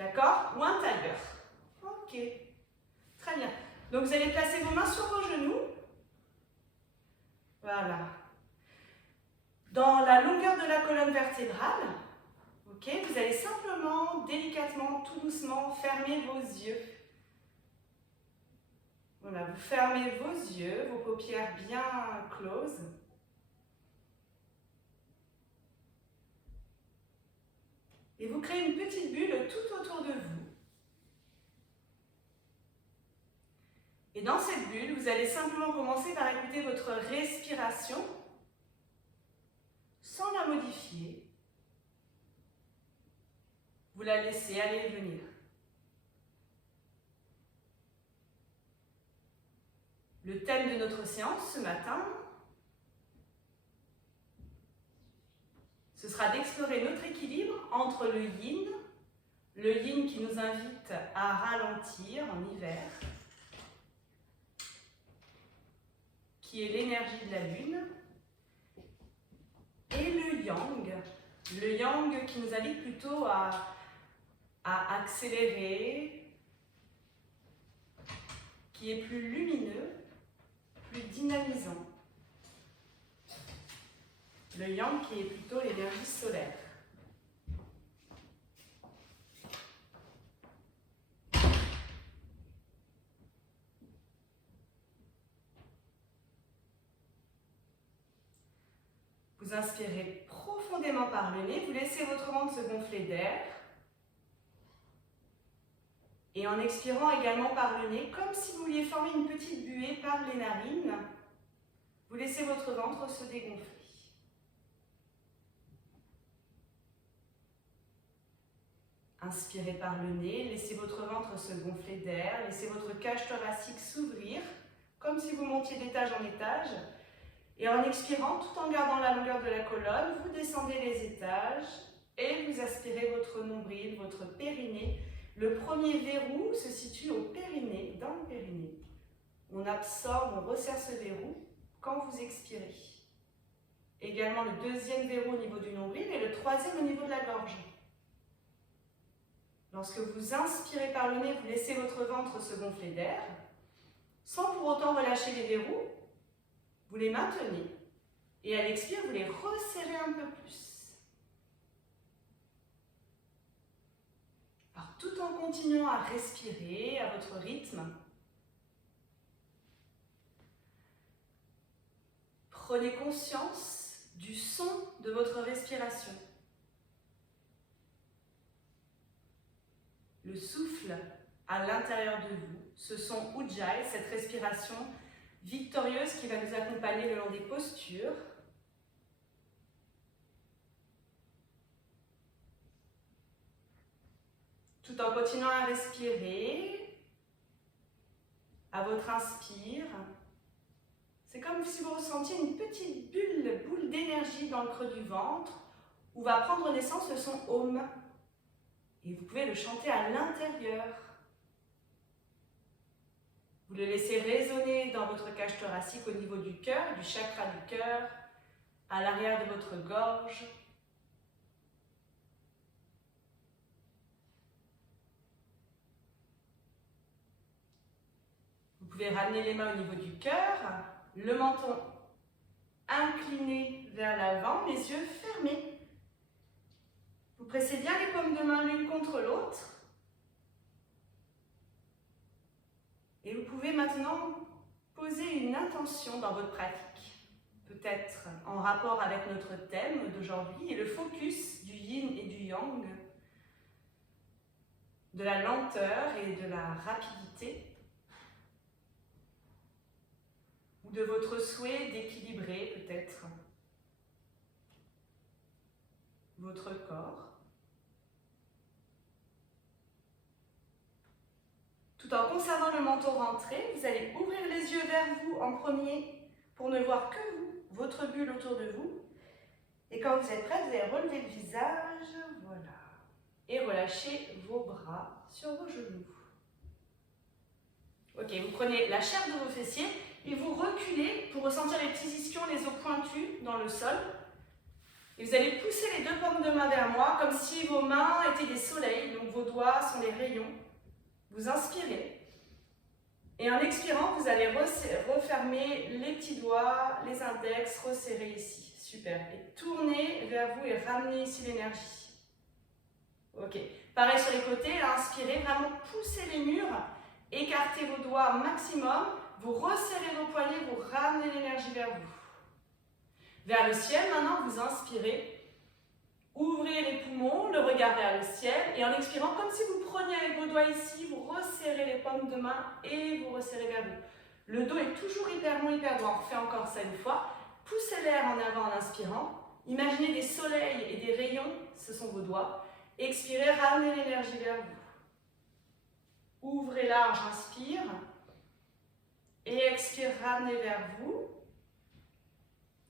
D'accord? Ou intérieur. Ok. Très bien. Donc vous allez placer vos mains sur vos genoux. Voilà. Dans la longueur de la colonne vertébrale, ok, vous allez simplement, délicatement, tout doucement, fermer vos yeux. Voilà, vous fermez vos yeux, vos paupières bien closes. Et vous créez une petite bulle tout autour de vous. Et dans cette bulle, vous allez simplement commencer par écouter votre respiration sans la modifier. Vous la laissez aller et venir. Le thème de notre séance ce matin, ce sera d'explorer notre équilibre entre le yin qui nous invite à ralentir en hiver, qui est l'énergie de la lune, et le yang qui nous invite plutôt à accélérer, qui est plus lumineux, plus dynamisant. Le yang qui est plutôt l'énergie solaire. Vous inspirez profondément par le nez, vous laissez votre ventre se gonfler d'air. Et en expirant également par le nez, comme si vous vouliez former une petite buée par les narines, vous laissez votre ventre se dégonfler. Inspirez par le nez, laissez votre ventre se gonfler d'air, laissez votre cage thoracique s'ouvrir, comme si vous montiez d'étage en étage. Et en expirant, tout en gardant la longueur de la colonne, vous descendez les étages et vous aspirez votre nombril, votre périnée. Le premier verrou se situe au périnée, dans le périnée. On absorbe, on resserre ce verrou quand vous expirez. Également le deuxième verrou au niveau du nombril et le troisième au niveau de la gorge. Lorsque vous inspirez par le nez, vous laissez votre ventre se gonfler d'air, sans pour autant relâcher les verrous. Vous les maintenez et à l'expire, vous les resserrez un peu plus. Alors, tout en continuant à respirer à votre rythme, prenez conscience du son de votre respiration. Le souffle à l'intérieur de vous, ce son Ujjayi, cette respiration victorieuse qui va nous accompagner le long des postures. Tout en continuant à respirer, à votre inspire, c'est comme si vous ressentiez une petite boule d'énergie dans le creux du ventre où va prendre naissance le son Om. Et vous pouvez le chanter à l'intérieur. Vous le laissez résonner dans votre cage thoracique au niveau du cœur, du chakra du cœur, à l'arrière de votre gorge. Vous pouvez ramener les mains au niveau du cœur, le menton incliné vers l'avant, les yeux fermés. Vous pressez bien les paumes de main l'une contre l'autre. Et vous pouvez maintenant poser une intention dans votre pratique, peut-être en rapport avec notre thème d'aujourd'hui et le focus du yin et du yang, de la lenteur et de la rapidité, ou de votre souhait d'équilibrer peut-être votre corps. Tout en conservant le menton rentré, vous allez ouvrir les yeux vers vous en premier pour ne voir que vous, votre bulle autour de vous. Et quand vous êtes prêts, vous allez relever le visage, voilà. Et relâchez vos bras sur vos genoux. Ok, vous prenez la chair de vos fessiers et vous reculez pour ressentir les petits ischions, les os pointus dans le sol. Et vous allez pousser les deux paumes de main vers moi, comme si vos mains étaient des soleils, donc vos doigts sont les rayons. Vous inspirez. Et en expirant, vous allez refermer les petits doigts, les index, resserrer ici. Super. Et tournez vers vous et ramenez ici l'énergie. Ok. Pareil sur les côtés, inspirez, vraiment poussez les murs, écartez vos doigts maximum, vous resserrez vos poignets, vous ramenez l'énergie vers vous. Vers le ciel, maintenant, vous inspirez. Ouvrez les poumons, le regard vers le ciel et en expirant, comme si vous preniez avec vos doigts ici, vous resserrez les paumes de main et vous resserrez vers vous. Le dos est toujours hyper long, hyper droit. On refait encore ça une fois. Poussez l'air en avant en inspirant. Imaginez des soleils et des rayons, ce sont vos doigts. Expirez, ramenez l'énergie vers vous. Ouvrez large, inspire. Et expire, ramenez vers vous.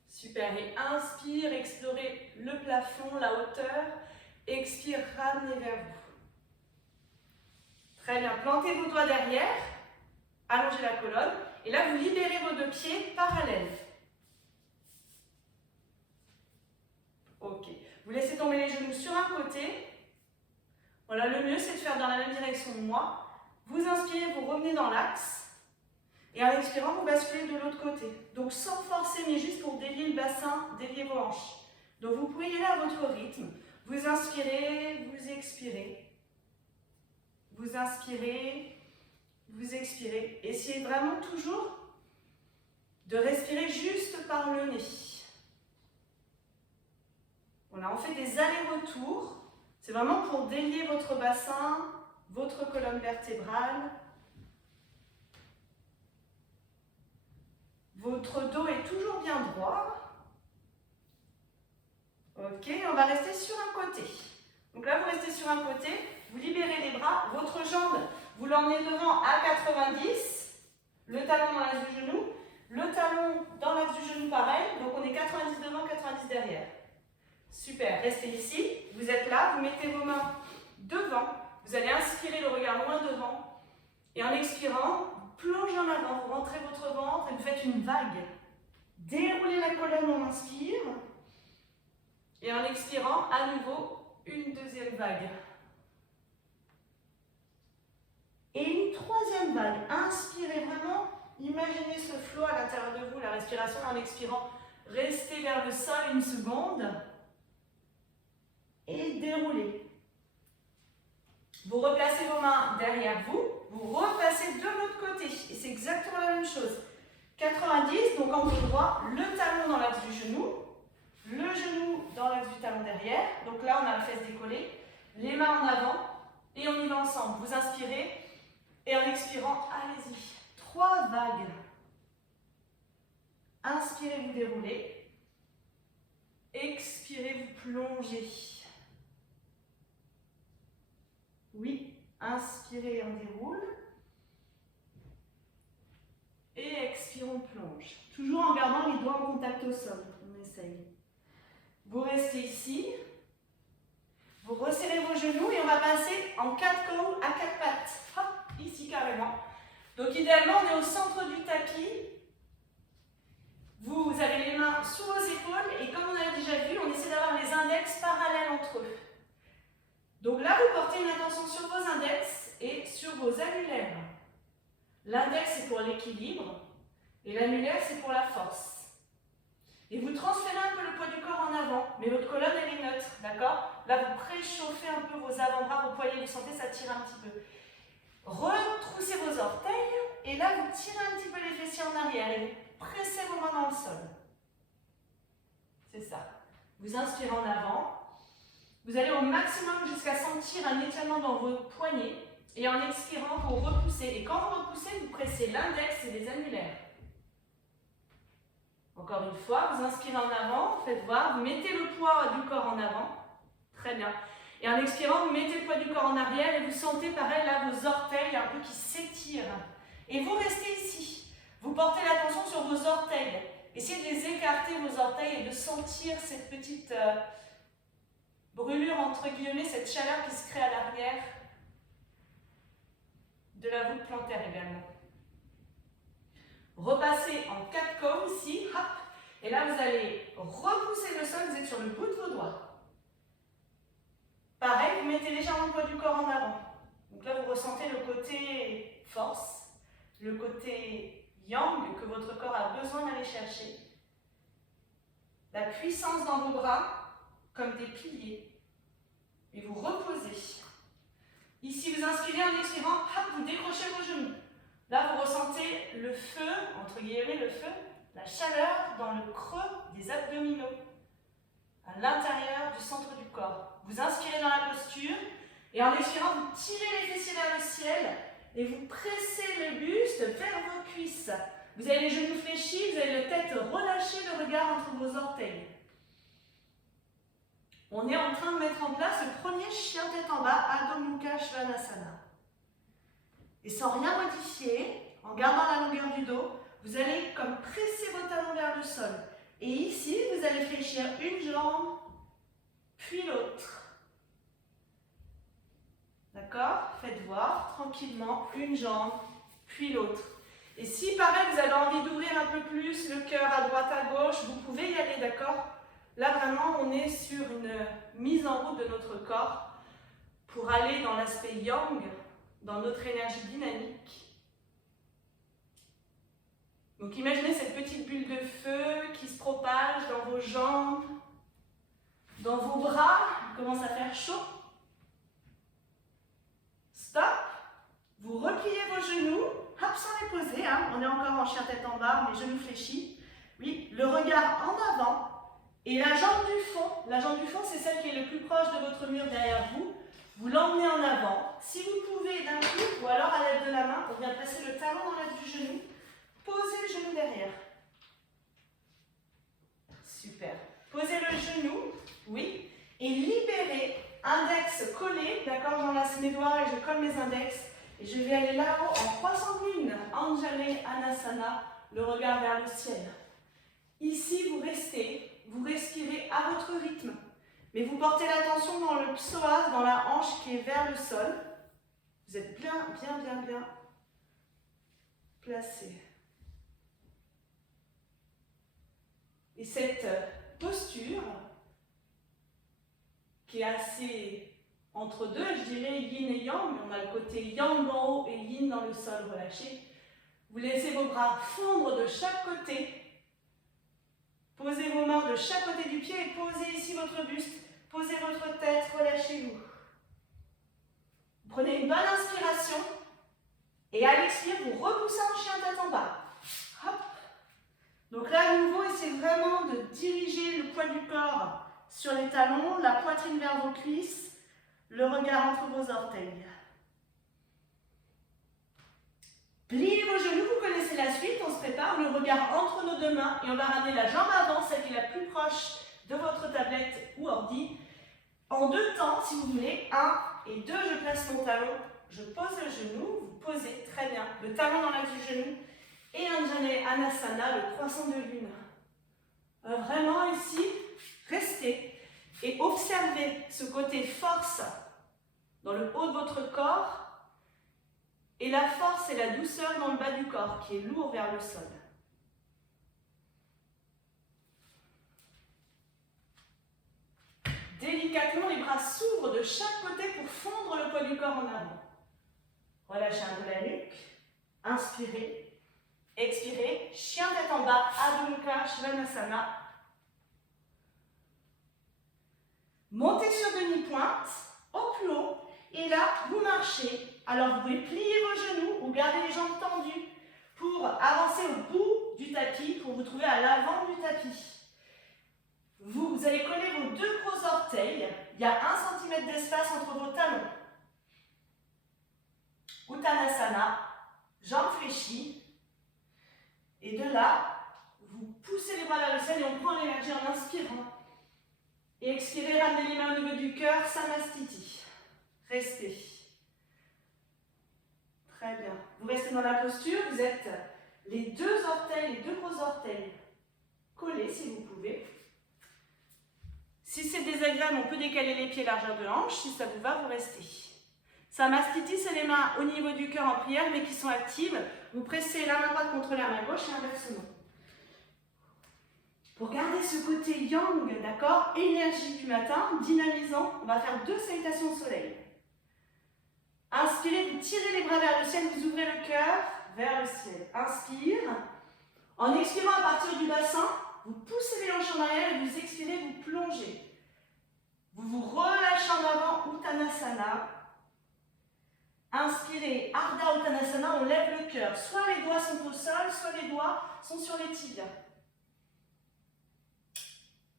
Super, et inspire, explorez le plafond, la hauteur. Expire, ramenez vers vous. Très bien, plantez vos doigts derrière, allongez la colonne. Et là, vous libérez vos deux pieds parallèles. Ok, vous laissez tomber les genoux sur un côté. Voilà, le mieux, c'est de faire dans la même direction que moi. Vous inspirez, vous revenez dans l'axe. Et en expirant, vous basculez de l'autre côté. Donc sans forcer, mais juste pour délier le bassin, délier vos hanches. Donc vous pouvez y aller à votre rythme. Vous inspirez, vous expirez. Vous inspirez, vous expirez. Essayez vraiment toujours de respirer juste par le nez. Voilà, on fait des allers-retours. C'est vraiment pour délier votre bassin, votre colonne vertébrale. Votre dos est toujours bien droit. Ok, on va rester sur un côté. Donc là, vous restez sur un côté, vous libérez les bras, votre jambe, vous l'emmenez devant à 90, le talon dans l'axe du genou, le talon dans l'axe du genou pareil, donc on est 90 devant, 90 derrière. Super, restez ici, vous êtes là, vous mettez vos mains devant, vous allez inspirer le regard loin devant, et en expirant, plongez en avant, vous rentrez votre ventre et vous faites une vague. Déroulez la colonne, on inspire. Et en expirant, à nouveau, une deuxième vague. Et une troisième vague. Inspirez vraiment, imaginez ce flot à l'intérieur de vous, la respiration. En expirant, restez vers le sol une seconde. Et déroulez. Vous replacez vos mains derrière vous. Vous repassez de l'autre côté. Et c'est exactement la même chose. 90, donc angle droit, le talon dans l'axe du genou. Le genou dans l'axe du talon derrière. Donc là, on a la fesse décollée. Les mains en avant. Et on y va ensemble. Vous inspirez. Et en expirant, allez-y. 3 vagues. Inspirez, vous déroulez. Expirez, vous plongez. Oui. Inspirez, on déroule. Et expire, on plonge. Toujours en gardant les doigts en contact au sol. On essaye. Vous restez ici. Vous resserrez vos genoux et on va passer en 4 cônes à 4 pattes. Hop, ici carrément. Donc idéalement, on est au centre du tapis. Vous avez les mains sous vos épaules et comme on a déjà vu, on essaie d'avoir les index parallèles entre eux. Donc là, vous portez une attention sur vos index et sur vos annulaires. L'index, c'est pour l'équilibre et l'annulaire, c'est pour la force. Et vous transférez un peu le poids du corps en avant, mais votre colonne, elle est neutre, d'accord? Là, vous préchauffez un peu vos avant-bras, vos poignets, vous sentez, ça tire un petit peu. Retroussez vos orteils, et là, vous tirez un petit peu les fessiers en arrière, et vous pressez vos mains dans le sol. C'est ça. Vous inspirez en avant. Vous allez au maximum jusqu'à sentir un étirement dans vos poignets, et en expirant, vous repoussez. Et quand vous repoussez, vous pressez l'index et les annulaires. Encore une fois, vous inspirez en avant, faites voir, vous mettez le poids du corps en avant, très bien. Et en expirant, vous mettez le poids du corps en arrière et vous sentez pareil là vos orteils un peu qui s'étirent. Et vous restez ici. Vous portez l'attention sur vos orteils. Essayez de les écarter, vos orteils, et de sentir cette petite brûlure, entre guillemets, cette chaleur qui se crée à l'arrière de la voûte plantaire également. Repassez en 4 cônes ici, hop, Et là, vous allez repousser le sol, vous êtes sur le bout de vos doigts. Pareil, vous mettez légèrement le poids du corps en avant. Donc là, vous ressentez le côté force, le côté yang que votre corps a besoin d'aller chercher. La puissance dans vos bras, comme des piliers. Et vous reposez. Ici, vous inspirez en expirant, hop, vous décrochez vos genoux. Là, vous ressentez le feu, entre guillemets le feu, la chaleur dans le creux des abdominaux, à l'intérieur du centre du corps. Vous inspirez dans la posture et en expirant, vous tirez les fessiers vers le ciel et vous pressez le buste vers vos cuisses. Vous avez les genoux fléchis, vous avez la tête relâchée, le regard entre vos orteils. On est en train de mettre en place le premier chien tête en bas, Adho Mukha Svanasana. Et sans rien modifier, en gardant la longueur du dos, vous allez comme presser vos talons vers le sol. Et ici, vous allez fléchir une jambe, puis l'autre. D'accord? Faites voir tranquillement une jambe, puis l'autre. Et si pareil, vous avez envie d'ouvrir un peu plus le cœur à droite, à gauche, vous pouvez y aller, d'accord? Là, vraiment, on est sur une mise en route de notre corps pour aller dans l'aspect yang, dans notre énergie dynamique. Donc imaginez cette petite bulle de feu qui se propage dans vos jambes, dans vos bras, il commence à faire chaud. Stop. Vous repliez vos genoux, hop, sans les poser, hein. On est encore en chien tête en bas, les genoux fléchis. Oui, le regard en avant. Et la jambe du fond, c'est celle qui est le plus proche de votre mur derrière vous. Vous l'emmenez en avant. Si vous pouvez d'un coup, ou alors à l'aide de la main, on vient placer le talon dans l'axe du genou. Posez le genou derrière. Super. Posez le genou, oui, et libérez, index collé, d'accord, j'enlace mes doigts et je colle mes index. Et je vais aller là-haut en croissant lune, Anjali Anasana, le regard vers le ciel. Ici, vous restez, vous respirez à votre rythme, mais vous portez l'attention dans le psoas, dans la hanche qui est vers le sol. Vous êtes bien placé. Et cette posture, qui est assez entre deux, je dirais yin et yang, on a le côté yang en haut et yin dans le sol relâché. Vous laissez vos bras fondre de chaque côté. Posez vos mains de chaque côté du pied et posez ici votre buste. Posez votre tête, relâchez-vous. Prenez une bonne inspiration et à l'expire, vous repoussez en chien tête en bas. Hop. Donc là, à nouveau, essayez vraiment de diriger le poids du corps sur les talons, la poitrine vers vos cuisses, le regard entre vos orteils. Pliez vos genoux, vous connaissez la suite, on se prépare, le regard entre nos deux mains et on va ramener la jambe avant, celle qui est la plus proche de votre tablette ou ordi. En deux temps, si vous voulez, 1 et 2, je place mon talon, je pose le genou, vous posez, très bien, le talon dans l'axe du genou et Anjali Anasana, le croissant de lune. Vraiment ici, restez et observez ce côté force dans le haut de votre corps. Et la force et la douceur dans le bas du corps, qui est lourd vers le sol. Délicatement, les bras s'ouvrent de chaque côté pour fondre le poids du corps en avant. Relâchez un peu la nuque. Inspirez. Expirez. Chien tête en bas. Adho Mukha Svanasana. Montez sur demi-pointe, au plus haut. Et là, vous marchez. Alors, vous pouvez plier vos genoux ou garder les jambes tendues pour avancer au bout du tapis, pour vous trouver à l'avant du tapis. Vous allez coller vos deux gros orteils. Il y a 1 cm d'espace entre vos talons. Uttanasana, jambes fléchies. Et de là, vous poussez les bras vers le ciel et on prend l'énergie en inspirant. Et expirez, ramenez les mains au niveau du cœur, Samastiti. Restez. Très bien. Vous restez dans la posture, vous êtes les deux orteils, les deux gros orteils collés si vous pouvez. Si c'est désagréable, on peut décaler les pieds largeur de hanche. Si ça vous va, vous restez. Samastiti, c'est les mains au niveau du cœur en prière, mais qui sont actives. Vous pressez la main droite contre la main gauche et inversement. Pour garder ce côté yang, d'accord, énergie du matin, dynamisant, on va faire 2 salutations au soleil. Inspirez, vous tirez les bras vers le ciel, vous ouvrez le cœur vers le ciel. Inspire. En expirant à partir du bassin, vous poussez les hanches en arrière et vous expirez, vous plongez. Vous vous relâchez en avant, Uttanasana. Inspirez, Ardha Uttanasana, on lève le cœur. Soit les doigts sont au sol, soit les doigts sont sur les tibias.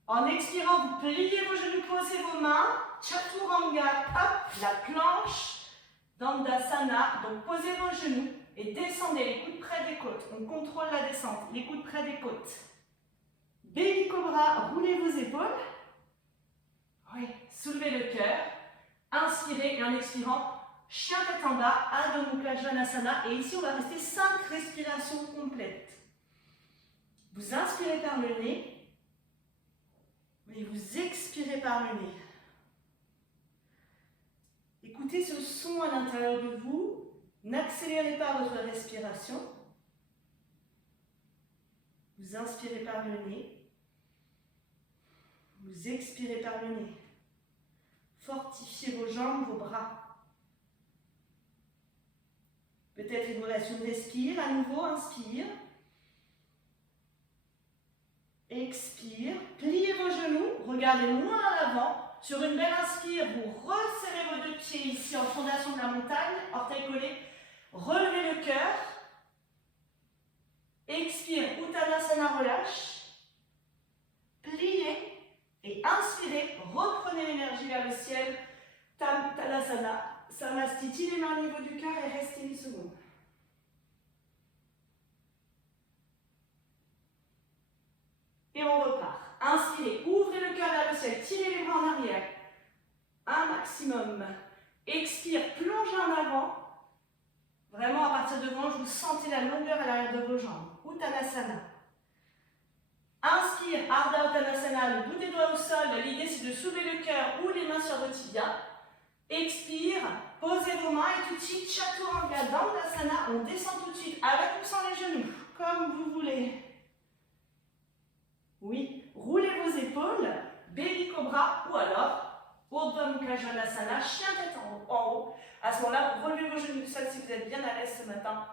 En expirant, vous pliez vos genoux, posez vos mains. Chaturanga, hop, la planche. Dandasana, donc posez vos genoux et descendez les coudes près des côtes. On contrôle la descente, les coudes près des côtes. Baby Cobra, roulez vos épaules. Oui, soulevez le cœur. Inspirez et en expirant, chien tête en bas, Adho Mukha Svanasana. Et ici, on va rester 5 respirations complètes. Vous inspirez par le nez et vous expirez par le nez. Écoutez ce son à l'intérieur de vous. N'accélérez pas votre respiration. Vous inspirez par le nez. Vous expirez par le nez. Fortifiez vos jambes, vos bras. Peut-être il vous reste une respire. À nouveau, inspire. Expire. Pliez vos genoux. Regardez loin à l'avant. Sur une belle inspire, vous resserrez vos 2 pieds ici en fondation de la montagne, orteils collés. Relevez le cœur. Expire, Uttanasana, relâche. Pliez et inspirez. Reprenez l'énergie vers le ciel. Uttanasana, Samastiti, les mains au niveau du cœur et restez une seconde. Et on repart. Inspirez, ouvrez le cœur vers le ciel, tirez les bras en arrière. Un maximum. Expire, plongez en avant. Vraiment, à partir de vos hanches, vous sentez la longueur à l'arrière de vos jambes. Uttanasana. Inspire, Ardha Uttanasana, le bout des doigts au sol. L'idée, c'est de soulever le cœur ou les mains sur vos tibias. Expire, posez vos mains et tout de suite, Chaturanga, Dandasana. On descend tout de suite, avec ou sans les genoux, comme vous voulez. Oui, roulez vos épaules, Baby Cobra ou alors Urdhva Mukha Svanasana, chien tête en haut. À ce moment-là, vous relevez vos genoux du sol si vous êtes bien à l'aise ce matin.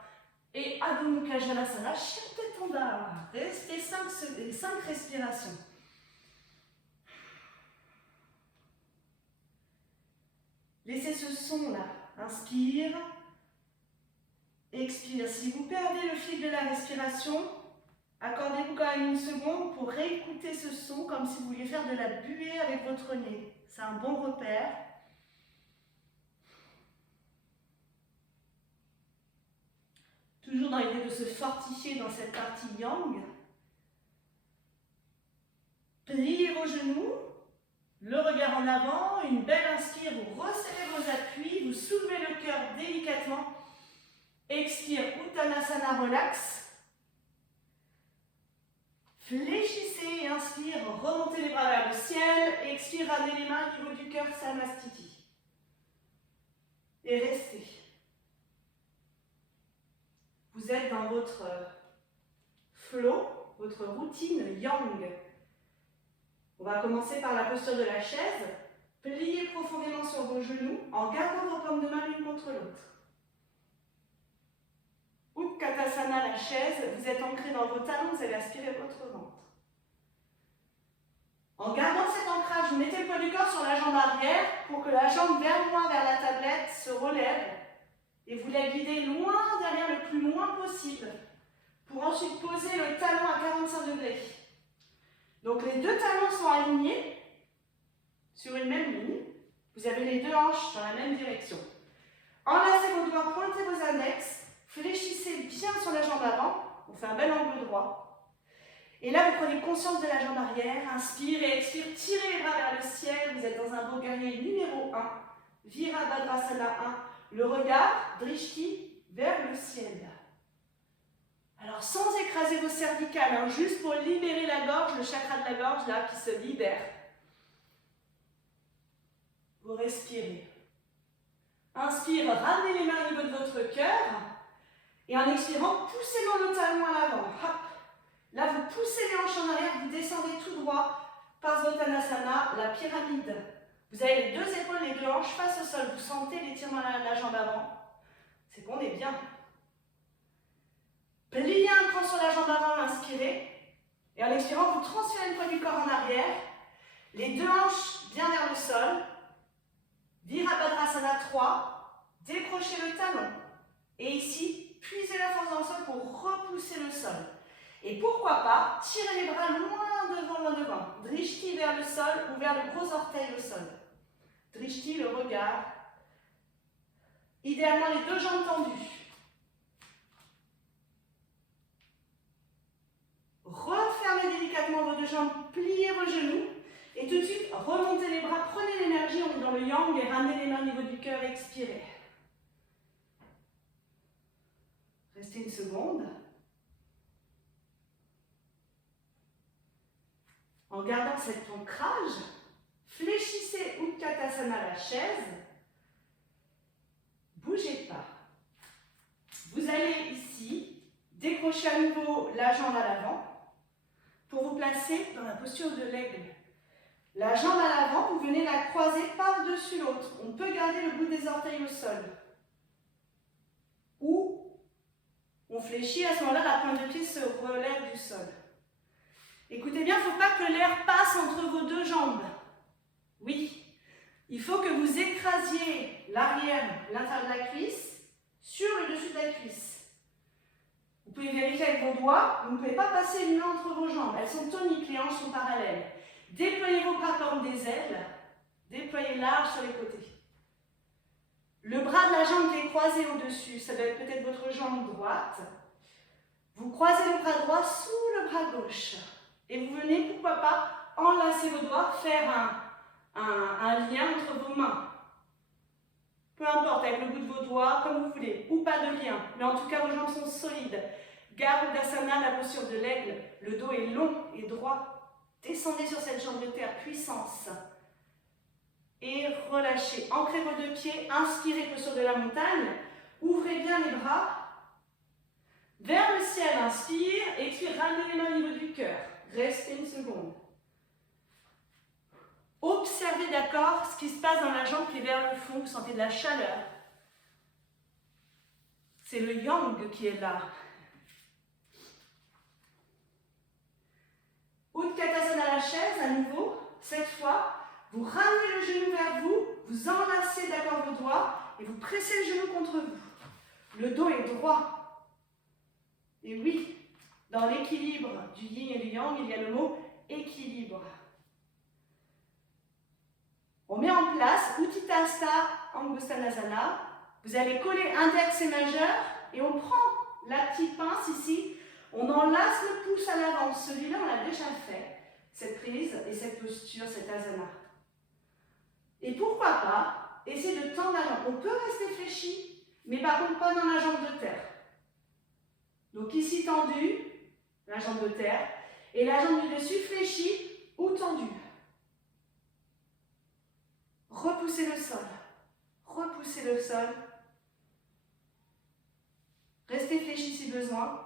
Et Adho Mukha Svanasana, chien tête en bas. Restez 5 respirations. Laissez ce son-là. Inspire. Expire. Si vous perdez le fil de la respiration, accordez-vous quand même une seconde pour réécouter ce son comme si vous vouliez faire de la buée avec votre nez. C'est un bon repère. Toujours dans l'idée de se fortifier dans cette partie yang. Pliez vos genoux, le regard en avant, une belle inspire, vous resserrez vos appuis, vous soulevez le cœur délicatement. Expire, Uttanasana, relax. Fléchissez et inspire, remontez les bras vers le ciel. Expire, ramenez les mains au niveau du cœur, Samastiti. Et restez. Vous êtes dans votre flow, votre routine yang. On va commencer par la posture de la chaise. Pliez profondément sur vos genoux en gardant vos paumes de main l'une contre l'autre. Utkatasana, la chaise, vous êtes ancré dans vos talons, vous allez aspirer votre ventre. En gardant cet ancrage, vous mettez le poids du corps sur la jambe arrière pour que la jambe vers loin, vers la tablette, se relève et vous la guidez loin derrière le plus loin possible pour ensuite poser le talon à 45 degrés. Donc les 2 talons sont alignés sur une même ligne. Vous avez les 2 hanches dans la même direction. Enlacez vos doigts, pointez vos index. Fléchissez bien sur la jambe avant, on fait un bel angle droit. Et là, vous prenez conscience de la jambe arrière, inspire et expire, tirez les bras vers le ciel, vous êtes dans un beau guerrier numéro 1, Virabhadrasana 1, le regard, Drishti, vers le ciel. Alors, sans écraser vos cervicales, hein, juste pour libérer la gorge, le chakra de la gorge là qui se libère. Vous respirez. Inspire, ramenez les mains au niveau de votre cœur. Et en expirant, poussez le talon à l'avant. Là, vous poussez les hanches en arrière, vous descendez tout droit. Parsvottanasana, la pyramide. Vous avez les deux épaules, les deux hanches face au sol. Vous sentez l'étirement de la jambe avant. C'est qu'on est bien. Pliez un cran sur la jambe avant, inspirez. Et en expirant, vous transférez le poids du corps en arrière. Les deux hanches bien vers le sol. Virabhadrasana 3. Décrochez le talon. Et ici, puisez la force dans le sol pour repousser le sol. Et pourquoi pas, tirez les bras loin devant, loin devant. Drishti vers le sol ou vers le gros orteil au sol. Drishti, le regard. Idéalement, les deux jambes tendues. Refermez délicatement vos deux jambes, pliez vos genoux. Et tout de suite, remontez les bras, prenez l'énergie, on est dans le yang et ramenez les mains au niveau du cœur, expirez. Restez une seconde. En gardant cet ancrage, fléchissez Utkatasana la chaise. Bougez pas. Vous allez ici décrocher à nouveau la jambe à l'avant pour vous placer dans la posture de l'aigle. La jambe à l'avant, vous venez la croiser par-dessus l'autre. On peut garder le bout des orteils au sol. Ou on fléchit, à ce moment-là, la pointe de pied se relève du sol. Écoutez bien, il ne faut pas que l'air passe entre vos deux jambes. Oui, il faut que vous écrasiez l'arrière, l'intérieur de la cuisse, sur le dessus de la cuisse. Vous pouvez vérifier avec vos doigts, vous ne pouvez pas passer une main entre vos jambes. Elles sont toniques, les hanches sont parallèles. Déployez vos bras comme des ailes, déployez large sur les côtés. Le bras de la jambe qui est croisé au-dessus, ça doit être peut-être votre jambe droite. Vous croisez le bras droit sous le bras gauche. Et vous venez, pourquoi pas, enlacer vos doigts, faire un lien entre vos mains. Peu importe, avec le bout de vos doigts, comme vous voulez, ou pas de lien. Mais en tout cas, vos jambes sont solides. Garudasana, la posture de l'aigle. Le dos est long et droit. Descendez sur cette jambe de terre, puissance. Et relâchez. Ancrez vos deux pieds, inspirez, posture de la montagne. Ouvrez bien les bras. Vers le ciel, inspire. Expire, ramenez les mains au niveau du cœur. Restez une seconde. Observez d'accord ce qui se passe dans la jambe qui est vers le fond. Vous sentez de la chaleur. C'est le yang qui est là. Utkatasana à la chaise, à nouveau. Cette fois, vous ramenez le genou vers vous. Vous enlacez d'accord vos doigts et vous pressez le genou contre vous. Le dos est droit. Et oui, dans l'équilibre du yin et du yang, il y a le mot équilibre. On met en place Utthita Hasta Angusthasana. Vous allez coller index et majeur et on prend la petite pince ici. On enlace le pouce à l'avant. Celui-là, on l'a déjà fait. Cette prise et cette posture, cet asana. Et pourquoi pas essayer de tendre la jambe. On peut rester fléchi, mais par contre pas dans la jambe de terre. Donc ici tendue, la jambe de terre, et la jambe du dessus fléchie ou tendue. Repoussez le sol. Repoussez le sol. Restez fléchi si besoin.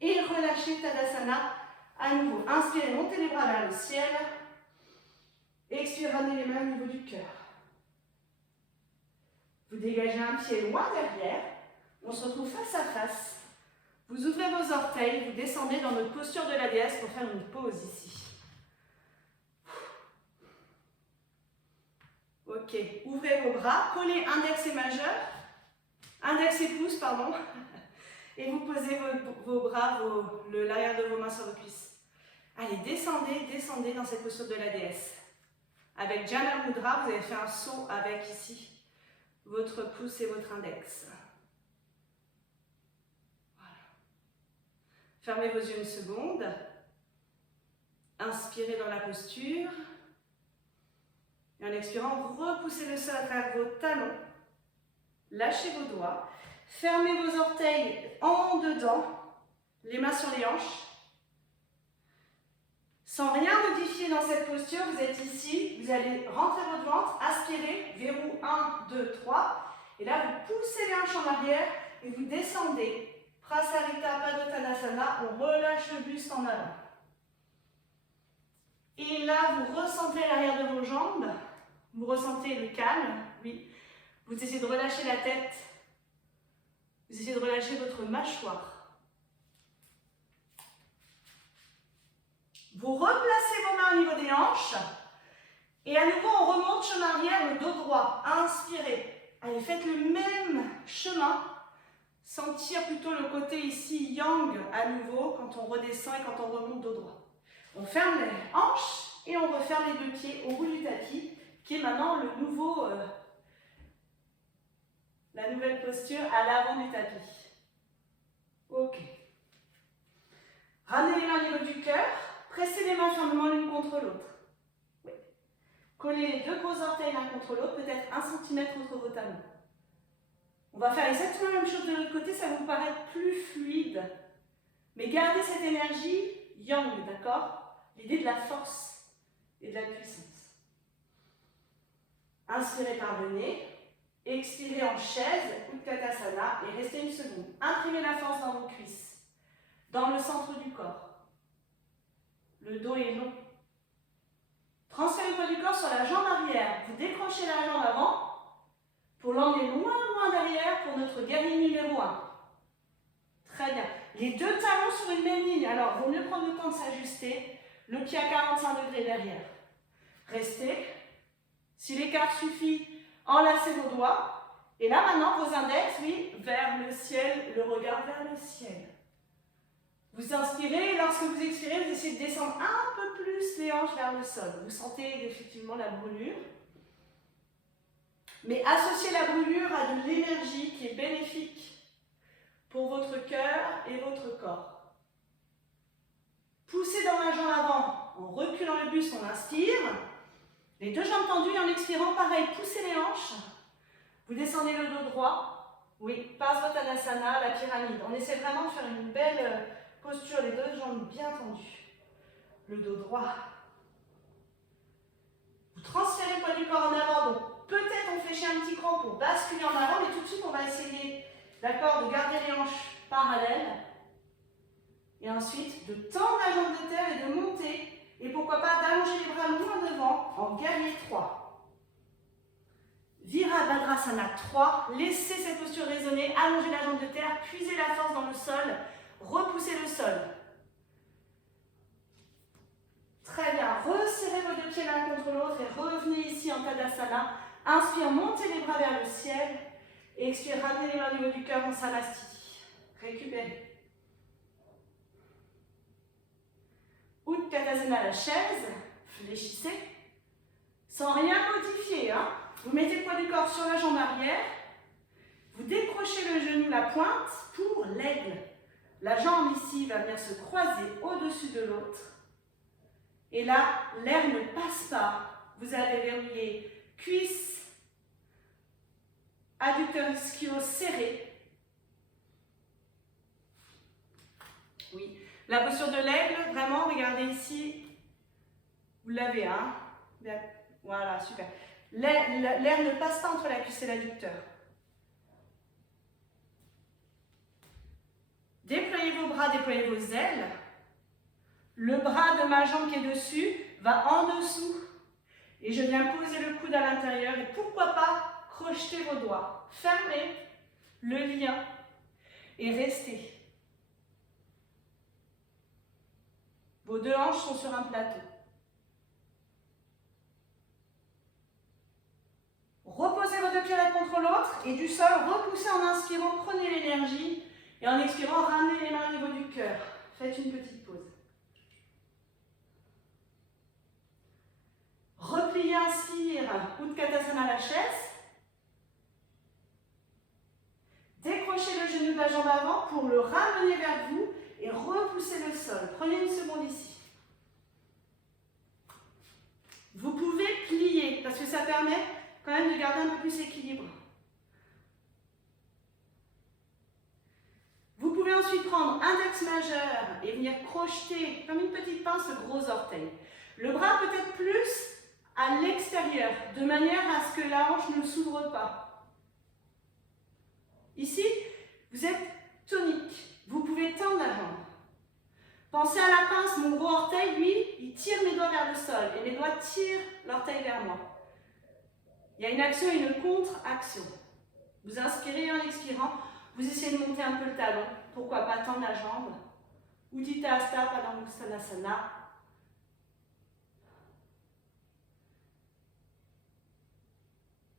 Et relâchez Tadasana à nouveau. Inspirez, montez les bras vers le ciel. Expirez, ramenez les mains au niveau du cœur. Vous dégagez un pied loin derrière. On se retrouve face à face. Vous ouvrez vos orteils, vous descendez dans notre posture de la déesse pour faire une pause ici. Ok, ouvrez vos bras, collez index et majeur, index et pouce, pardon, et vous posez vos bras, l'arrière de vos mains sur vos cuisses. Allez, descendez, descendez dans cette posture de la déesse. Avec Jana Mudra, vous avez fait un saut avec ici votre pouce et votre index. Voilà. Fermez vos yeux une seconde. Inspirez dans la posture. Et en expirant, vous repoussez le sol à travers vos talons. Lâchez vos doigts. Fermez vos orteils en dedans. Les mains sur les hanches. Sans rien modifier dans cette posture, vous êtes ici. Vous allez rentrer votre ventre, aspirer, verrou 1, 2, 3. Et là, vous poussez les hanches en arrière et vous descendez. Prasarita Padottanasana, on relâche le buste en avant. Et là, vous ressentez l'arrière de vos jambes, vous ressentez le calme, oui. Vous essayez de relâcher la tête, vous essayez de relâcher votre mâchoire. Vous replacez vos mains au niveau des hanches. Et à nouveau, on remonte chemin arrière, le dos droit. Inspirez. Allez, faites le même chemin. Sentir plutôt le côté ici yang à nouveau quand on redescend et quand on remonte dos droit. On ferme les hanches et on referme les deux pieds au bout du tapis, qui est maintenant le nouveau, la nouvelle posture à l'avant du tapis. Ok. Ramenez les mains au niveau du cœur, pressez les mains fermement l'une contre l'autre. Oui. Collez les deux gros orteils l'un contre l'autre, peut-être 1 cm entre vos talons. On va faire exactement la même chose de l'autre côté, ça va vous paraître plus fluide. Mais gardez cette énergie yang, d'accord? L'idée de la force et de la puissance. Inspirez par le nez, expirez en chaise, Utkatasana, et restez une seconde. Imprimez la force dans vos cuisses, dans le centre du corps. Le dos est long. Transférez le poids du corps sur la jambe arrière. Vous décrochez la jambe avant pour l'emmener loin, loin derrière pour notre guerrier numéro 1. Très bien. Les deux talons sur une même ligne. Alors, il vaut mieux prendre le temps de s'ajuster. Le pied à 45 degrés derrière. Restez. Si l'écart suffit, enlacez vos doigts. Et là, maintenant, vos index, oui, vers le ciel, le regard vers le ciel. Vous inspirez, et lorsque vous expirez, vous essayez de descendre un peu plus les hanches vers le sol. Vous sentez effectivement la brûlure. Mais associez la brûlure à de l'énergie qui est bénéfique pour votre cœur et votre corps. Poussez dans la jambe avant, en reculant le buste, on inspire. Les deux jambes tendues, et en expirant, pareil, poussez les hanches. Vous descendez le dos droit. Oui, Parsvottanasana, la pyramide. On essaie vraiment de faire une belle posture, les deux jambes bien tendues. Le dos droit. Vous transférez le poids du corps en avant, donc peut-être on fléchit un petit cran pour basculer en avant, mais tout de suite on va essayer, d'accord, de garder les hanches parallèles. Et ensuite de tendre la jambe de terre et de monter. Et pourquoi pas d'allonger les bras loin devant en guerrier 3. Virabhadrasana 3. Laissez cette posture résonner, allongez la jambe de terre, puisez la force dans le sol, repoussez le sol. Très bien, resserrez vos deux pieds l'un contre l'autre et revenez ici en Tadasana. Inspire, montez les bras vers le ciel. Et expire, ramenez les mains au niveau du cœur en Samastiti. Récupérez. Utkatasana, la chaise. Fléchissez. Sans rien modifier. Hein. Vous mettez le poids du corps sur la jambe arrière. Vous décrochez le genou, la pointe pour l'aigle. La jambe ici va venir se croiser au-dessus de l'autre. Et là, l'air ne passe pas. Vous avez verrouillé cuisse, adducteur ischio serré. Oui. La posture de l'aigle, vraiment, regardez ici. Vous l'avez, hein? Voilà, super. L'air ne passe pas entre la cuisse et l'adducteur. Déployez vos bras, déployez vos ailes. Le bras de ma jambe qui est dessus va en dessous. Et je viens poser le coude à l'intérieur. Et pourquoi pas crocheter vos doigts. Fermez le lien et restez. Vos deux hanches sont sur un plateau. Reposez vos deux pieds l'un contre l'autre et du sol, repoussez en inspirant, prenez l'énergie et en expirant, ramenez les mains au niveau du cœur. Faites une petite pause. Repliez, inspire, Utkatasana la chaise. Décrochez le genou de la jambe avant pour le ramener vers vous et repoussez le sol. Prenez une seconde ici. Vous pouvez plier parce que ça permet quand même de garder un peu plus l'équilibre. Vous pouvez ensuite prendre index majeur et venir crocheter comme une petite pince le gros orteil. Le bras peut être plus à l'extérieur, de manière à ce que la hanche ne s'ouvre pas. Ici, vous êtes Tonique. Vous pouvez tendre la jambe. Pensez à la pince, mon gros orteil, lui, il tire mes doigts vers le sol et mes doigts tirent l'orteil vers moi. Il y a une action et une contre-action. Vous inspirez en expirant, vous essayez de monter un peu le talon. Pourquoi pas tendre la jambe. Uddita Hasta Padangusthasana.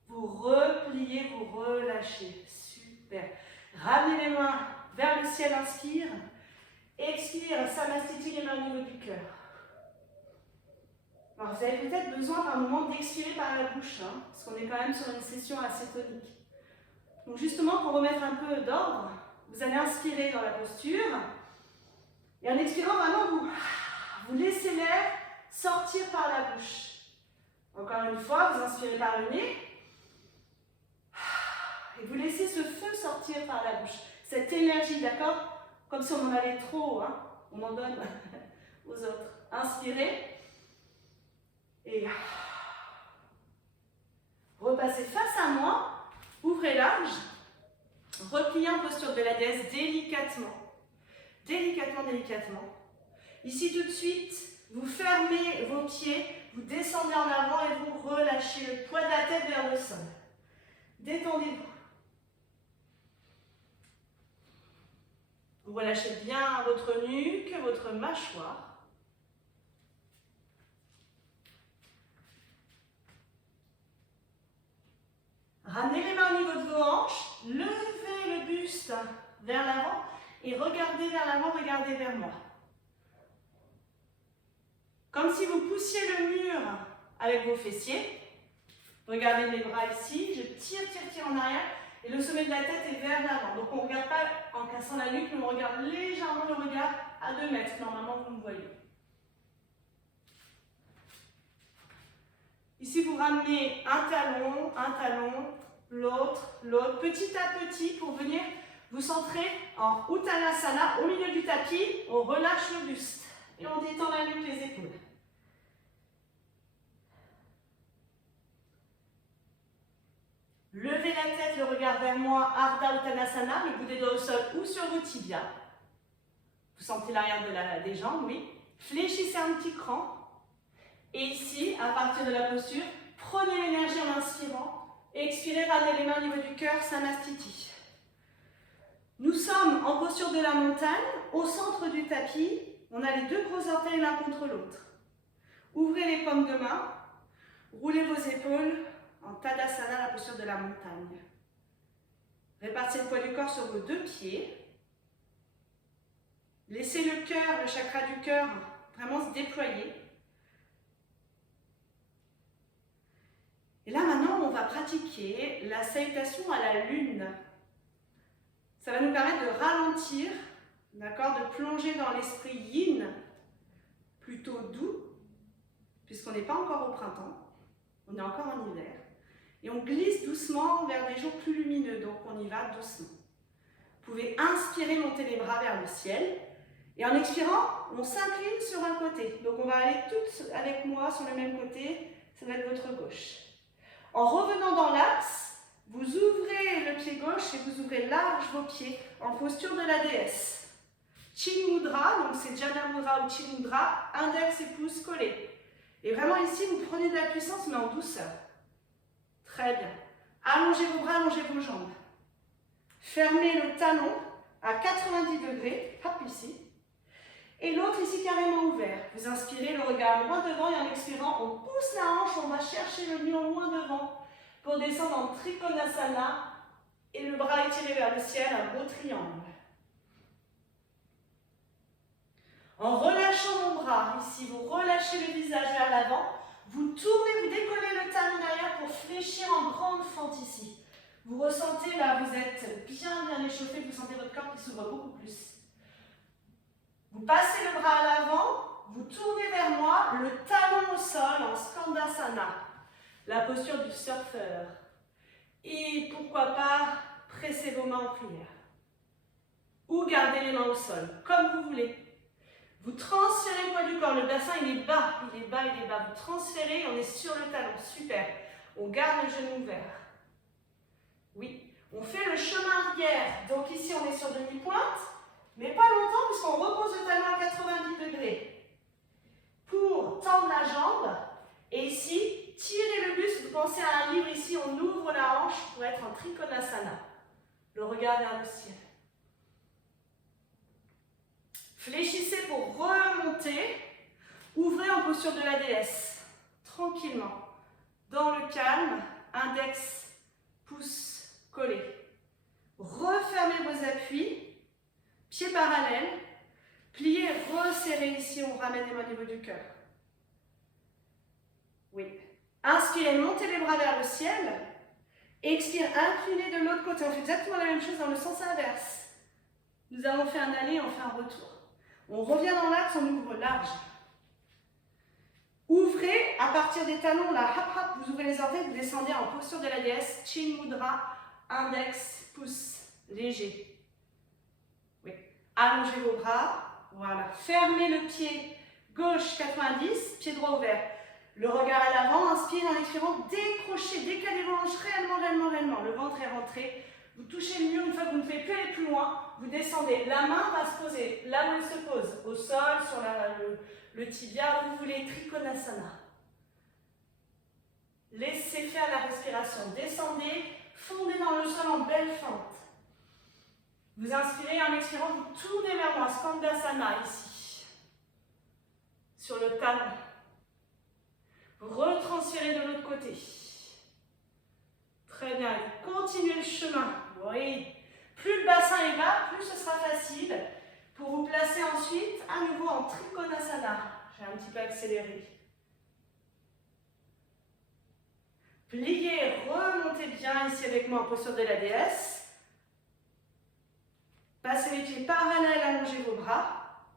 Vous repliez, vous relâchez. Super. Ramenez les mains vers le ciel, inspire. Expire, Samastiti, les mains au niveau du cœur. Alors vous avez peut-être besoin par moment d'expirer par la bouche, hein, parce qu'on est quand même sur une session assez tonique. Donc justement, pour remettre un peu d'ordre, vous allez inspirer dans la posture. Et en expirant, vraiment, vous laissez l'air sortir par la bouche. Encore une fois, vous inspirez par le nez. Et vous laissez ce feu sortir par la bouche. Cette énergie, d'accord? Comme si on en avait trop, hein? On en donne aux autres. Inspirez. Et repassez face à moi. Ouvrez large. Repliez en posture de la déesse délicatement. Délicatement, délicatement. Ici tout de suite, vous fermez vos pieds, vous descendez en avant et vous relâchez le poids de la tête vers le sol. Détendez-vous. Vous relâchez bien votre nuque, votre mâchoire. Ramenez les mains au niveau de vos hanches, levez le buste vers l'avant et regardez vers l'avant, regardez vers moi. Comme si vous poussiez le mur avec vos fessiers. Regardez mes bras ici, je tire en arrière et le sommet de la tête est vers l'avant. Donc on ne regarde pas en cassant la nuque, mais on regarde légèrement le regard à 2 mètres. Normalement, vous me voyez. Ici, vous ramenez un talon, l'autre, petit à petit pour venir vous centrer en Uttanasana au milieu du tapis. On relâche le buste et on détend la nuque, les épaules. Levez la tête, le regard vers moi, Ardha Uttanasana, le bout des doigts au sol ou sur vos tibias. Vous sentez l'arrière des jambes, oui. Fléchissez un petit cran. Et ici, à partir de la posture, prenez l'énergie en inspirant. Expirez, ramenez les mains au niveau du cœur, Samastiti. Nous sommes en posture de la montagne, au centre du tapis. On a les 2 gros orteils l'un contre l'autre. Ouvrez les paumes de main, roulez vos épaules en Tadasana, la posture de la montagne. Répartissez le poids du corps sur vos 2 pieds. Laissez le cœur, le chakra du cœur, vraiment se déployer. Et là, maintenant, on va pratiquer la salutation à la lune. Ça va nous permettre de ralentir, d'accord, de plonger dans l'esprit yin, plutôt doux, puisqu'on n'est pas encore au printemps, on est encore en hiver. Et on glisse doucement vers des jours plus lumineux, donc on y va doucement. Vous pouvez inspirer, monter les bras vers le ciel. Et en expirant, on s'incline sur un côté. Donc on va aller toutes avec moi sur le même côté, ça va être votre gauche. En revenant dans l'axe, vous ouvrez le pied gauche et vous ouvrez large vos pieds en posture de la déesse. Chin Mudra, donc c'est Jana Mudra ou Chin Mudra, index et pouce collés. Et vraiment ici, vous prenez de la puissance mais en douceur. Très bien. Allongez vos bras, allongez vos jambes. Fermez le talon à 90 degrés, hop ici. Et l'autre ici carrément ouvert. Vous inspirez, le regard loin devant et en expirant, on pousse la hanche, on va chercher le lion loin devant pour descendre en Trikonasana et le bras étiré vers le ciel, un beau triangle. En relâchant mon bras, ici, vous relâchez le visage vers l'avant, vous tournez, vous décollez le talon derrière pour fléchir en grande fente ici. Vous ressentez là, vous êtes bien échauffé, vous sentez votre corps qui s'ouvre beaucoup plus. Vous passez le bras à l'avant, vous tournez vers moi, le talon au sol en Skandasana, la posture du surfeur. Et pourquoi pas, pressez vos mains en prière. Ou gardez les mains au sol, comme vous voulez. Vous transférez le poids du corps, le bassin il est bas, il est bas, il est bas. Vous transférez, on est sur le talon, super. On garde le genou ouvert. Oui, On fait le chemin arrière. Donc ici, on est sur demi-pointe, mais pas longtemps puisqu'on repose le talon à 90 degrés. Pour tendre la jambe, et ici, tirez le buste. Vous pensez à un livre ici, on ouvre la hanche pour être en Trikonasana. Le regard vers le ciel. Fléchissez pour remonter. Ouvrez en posture de la déesse. Tranquillement. Dans le calme, index, pouce collé. Refermez vos appuis. Pieds parallèles. Pliez, resserrez ici. On ramène les mains au niveau du cœur. Oui. Inspirez, montez les bras vers le ciel. Expire, inclinez de l'autre côté. On fait exactement la même chose dans le sens inverse. Nous avons fait un aller, on fait un retour. On revient dans l'axe, on ouvre large. Ouvrez à partir des talons, là, hop, hop, vous ouvrez les orteils, vous descendez en posture de la déesse, Chin Mudra, index, pouce, léger. Oui. Allongez vos bras, voilà. Fermez le pied gauche 90, pied droit ouvert. Le regard à l'avant, inspire en expirant, décrochez, décalez vos hanches réellement. Le ventre est rentré. Vous touchez le mur une fois que vous ne pouvez plus aller plus loin. Vous descendez. La main va se poser là où elle se pose, au sol, sur le tibia, où vous voulez, Trikonasana. Laissez faire la respiration. Descendez, fondez dans le sol en belle fente. Vous inspirez, en expirant, vous tournez vers moi, Skandasana ici. Sur le talon. Retransférez de l'autre côté. Très bien. Continuez le chemin. Oui. Plus le bassin est bas, plus ce sera facile pour vous placer ensuite à nouveau en Trikonasana. J'ai un petit peu accéléré. Pliez, remontez bien ici avec moi en posture de la déesse. Passez les pieds parallèles, allongez vos bras.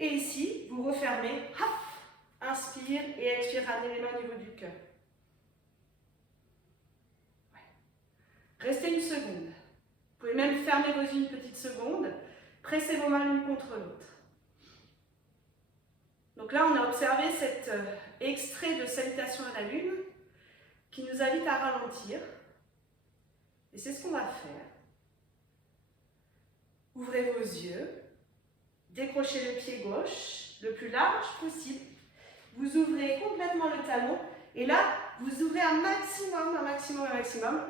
Et ici, vous refermez. Hop. Inspire et expire, ramenez les mains au niveau du cœur. Ouais. Restez une seconde. Vous pouvez même fermer vos yeux une petite seconde. Pressez vos mains l'une contre l'autre. Donc là, on a observé cet extrait de Salutation à la Lune qui nous invite à ralentir. Et c'est ce qu'on va faire. Ouvrez vos yeux. Décrochez le pied gauche le plus large possible. Vous ouvrez complètement le talon et là, vous ouvrez un maximum,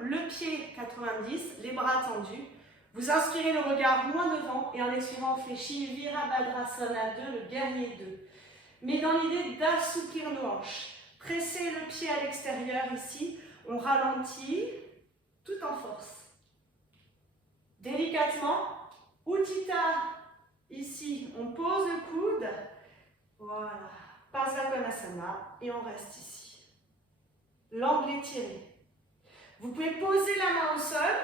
le pied 90, les bras tendus. Vous inspirez le regard loin devant et en expirant, on fléchit Virabhadrasana 2, le guerrier 2. Mais dans l'idée d'assouplir nos hanches. Pressez le pied à l'extérieur ici, on ralentit tout en force. Délicatement, Utthita, ici, on pose le coude. Voilà. Parsvakonasana et on reste ici. L'angle étiré. Vous pouvez poser la main au sol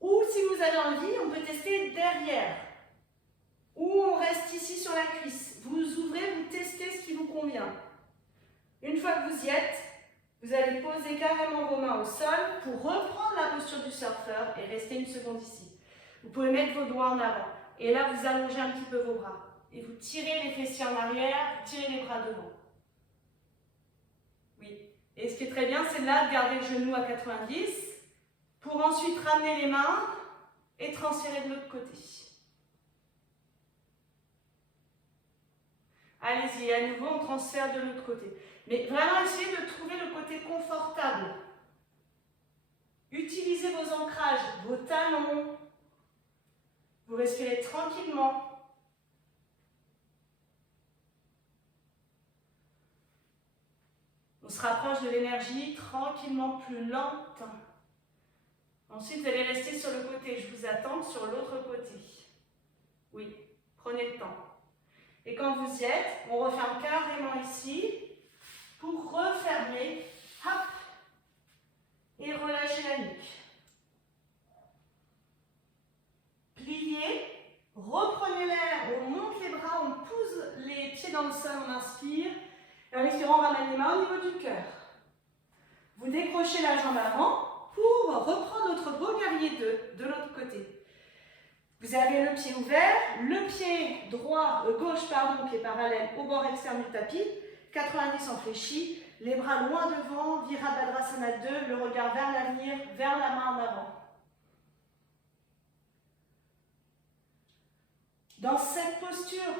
ou si vous avez envie, on peut tester derrière. Ou on reste ici sur la cuisse. Vous ouvrez, vous testez ce qui vous convient. Une fois que vous y êtes, vous allez poser carrément vos mains au sol pour reprendre la posture du surfeur et rester une seconde ici. Vous pouvez mettre vos doigts en avant et là vous allongez un petit peu vos bras. Et vous tirez les fessiers en arrière, vous tirez les bras devant. Oui. Et ce qui est très bien, c'est là de garder le genou à 90 pour ensuite ramener les mains et transférer de l'autre côté. Allez-y, à nouveau, on transfère de l'autre côté. Mais vraiment, essayez de trouver le côté confortable. Utilisez vos ancrages, vos talons. Vous respirez tranquillement. On se rapproche de l'énergie tranquillement, plus lente. Ensuite, vous allez rester sur le côté. Je vous attends sur l'autre côté. Oui, prenez le temps. Et quand vous y êtes, on referme carrément ici pour refermer. Hop, et relâchez la nuque. Pliez, reprenez l'air, on monte les bras, on pousse les pieds dans le sol, on inspire. Et en expirant, on ramène les mains au niveau du cœur. Vous décrochez la jambe avant pour reprendre notre beau guerrier 2 de l'autre côté. Vous avez le pied ouvert, le pied gauche, pied parallèle au bord externe du tapis, 90 en fléchi. Les bras loin devant, Virabhadrasana 2, le regard vers l'avenir, vers la main en avant. Dans cette posture,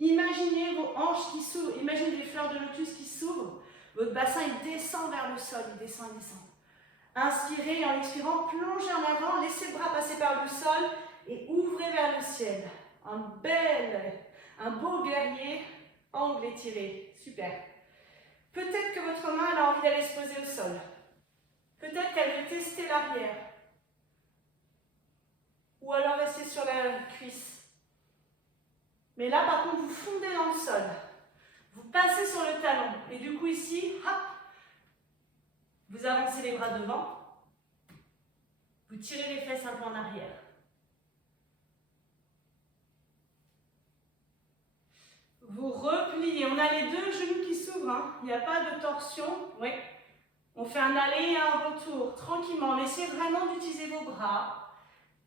imaginez vos hanches qui s'ouvrent, imaginez les fleurs de lotus qui s'ouvrent. Votre bassin, il descend vers le sol, il descend, il descend. Inspirez et en expirant, plongez en avant, laissez le bras passer par le sol et ouvrez vers le ciel. Un beau guerrier, angle étiré, super. Peut-être que votre main elle a envie d'aller se poser au sol. Peut-être qu'elle veut tester l'arrière. Ou alors rester sur la cuisse. Mais là, par contre, vous fondez dans le sol. Vous passez sur le talon. Et du coup, ici, hop, vous avancez les bras devant. Vous tirez les fesses un peu en arrière. Vous repliez. On a les deux genoux qui s'ouvrent. Hein. Il n'y a pas de torsion. Oui. On fait un aller et un retour. Tranquillement. Essayez vraiment d'utiliser vos bras,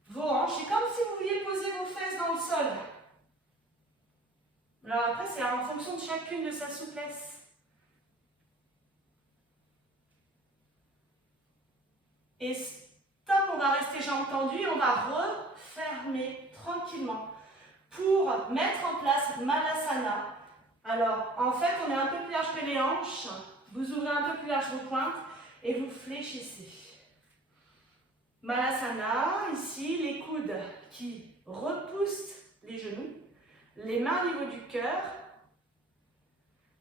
vos hanches. C'est comme si vous vouliez poser vos fesses dans le sol. Alors après, c'est en fonction de chacune de sa souplesse. Et stop, on va rester jambes tendues et on va refermer tranquillement pour mettre en place Malasana. Alors, en fait, on est un peu plus large que les hanches. Vous ouvrez un peu plus large vos pointes et vous fléchissez. Malasana, ici, les coudes qui repoussent les genoux. Les mains au niveau du cœur,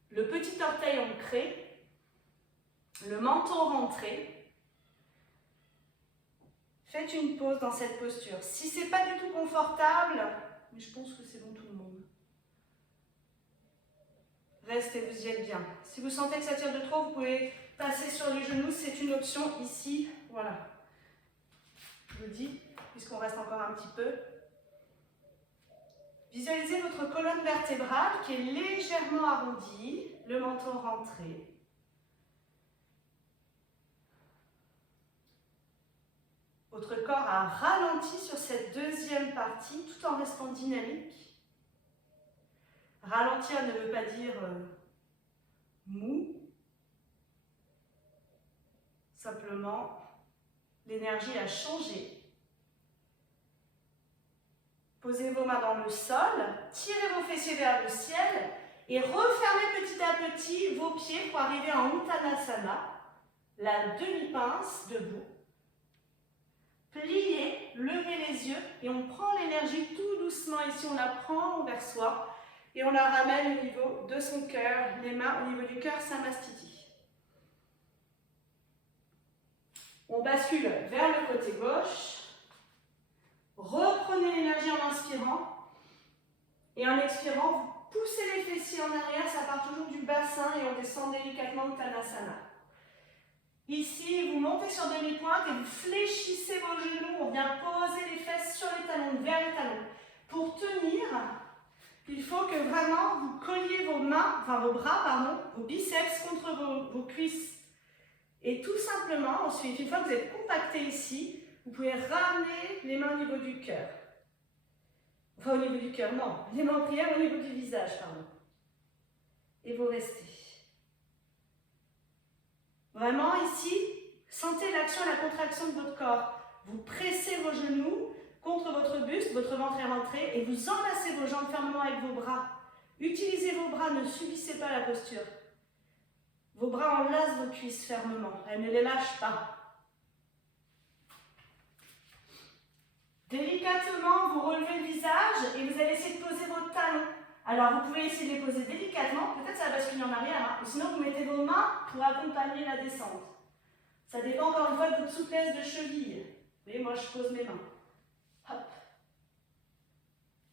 le petit orteil ancré, le menton rentré. Faites une pause dans cette posture. Si ce n'est pas du tout confortable, mais je pense que c'est bon tout le monde. Restez, vous y êtes bien. Si vous sentez que ça tire de trop, vous pouvez passer sur les genoux, c'est une option ici. Voilà. Je vous dis, puisqu'on reste encore un petit peu. Visualisez votre colonne vertébrale qui est légèrement arrondie, le menton rentré. Votre corps a ralenti sur cette deuxième partie tout en restant dynamique. Ralentir ne veut pas dire mou. Simplement, l'énergie a changé. Posez vos mains dans le sol, tirez vos fessiers vers le ciel et refermez petit à petit vos pieds pour arriver en Uttanasana, la demi-pince debout. Pliez, levez les yeux et on prend l'énergie tout doucement ici, on la prend vers soi et on la ramène au niveau de son cœur, les mains au niveau du cœur Samastiti. On bascule vers le côté gauche. Reprenez l'énergie en inspirant et en expirant, vous poussez les fessiers en arrière, ça part toujours du bassin et on descend délicatement Uttanasana. Ici, vous montez sur demi-pointe et vous fléchissez vos genoux, on vient poser les fesses sur les talons, vers les talons. Pour tenir, il faut que vraiment vous colliez vos mains, enfin vos bras, pardon, vos biceps contre vos cuisses. Et tout simplement, ensuite, une fois que vous êtes compacté ici, vous pouvez ramener les mains au niveau du cœur. Enfin, au niveau du cœur, non. Les mains en prière au niveau du visage, pardon. Et vous restez. Vraiment, ici, sentez l'action et la contraction de votre corps. Vous pressez vos genoux contre votre buste, votre ventre est rentré, et vous enlacez vos jambes fermement avec vos bras. Utilisez vos bras, ne subissez pas la posture. Vos bras enlacent vos cuisses fermement, elles ne les lâchent pas. Délicatement, vous relevez le visage et vous allez essayer de poser vos talons. Alors, vous pouvez essayer de les poser délicatement, peut-être ça va basculer en arrière, hein, ou sinon vous mettez vos mains pour accompagner la descente. Ça dépend encore une fois de votre souplesse de cheville. Vous voyez, moi je pose mes mains. Hop.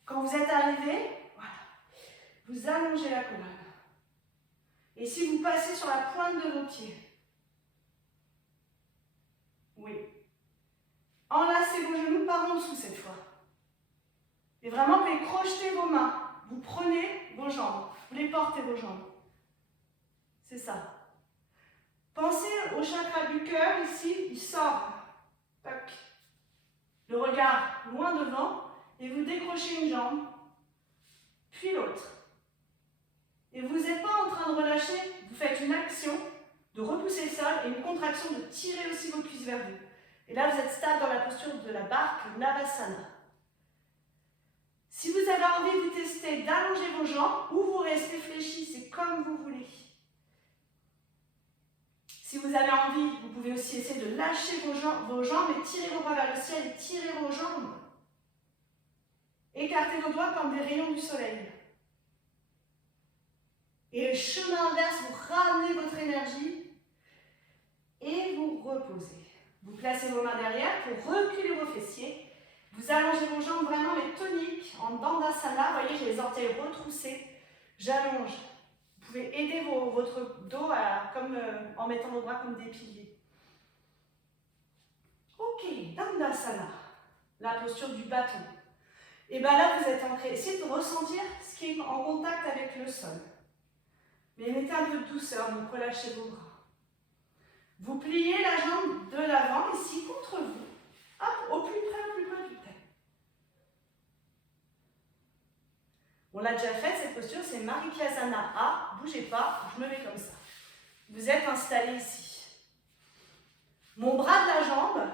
Quand vous êtes arrivé, voilà, vous allongez la colonne. Et si vous passez sur la pointe de vos pieds, oui. Enlacez vos genoux par en dessous cette fois. Et vraiment, vous pouvez crocheter vos mains. Vous prenez vos jambes. Vous les portez vos jambes. C'est ça. Pensez au chakra du cœur ici. Il sort. Tac. Le regard loin devant. Et vous décrochez une jambe. Puis l'autre. Et vous n'êtes pas en train de relâcher. Vous faites une action. de repousser le sol et une contraction de tirer aussi vos cuisses vers vous. Et là, vous êtes stable dans la posture de la barque Navasana. Si vous avez envie, vous testez d'allonger vos jambes ou vous restez fléchis, c'est comme vous voulez. Si vous avez envie, vous pouvez aussi essayer de lâcher vos jambes et tirer vos bras vers le ciel et tirer vos jambes. Écartez vos doigts comme des rayons du soleil. Et le chemin inverse, vous ramenez votre énergie et vous reposez. Vous placez vos mains derrière pour reculer vos fessiers. Vous allongez vos jambes vraiment mais toniques en Dandasana. Vous voyez, j'ai les orteils retroussés. J'allonge. Vous pouvez aider votre dos en mettant vos bras comme des piliers. Ok, Dandasana, la posture du bâton. Et bien là, vous êtes ancré. Essayez de ressentir ce qui est en contact avec le sol. Mais mettez un peu de douceur, donc relâchez vos bras. Vous pliez la jambe de l'avant, ici, contre vous. Hop, au plus près, au plus près, au plus près. On l'a déjà fait, cette posture, c'est Marikyasana A. Bougez pas, je me mets comme ça. Vous êtes installé ici. Mon bras de la jambe,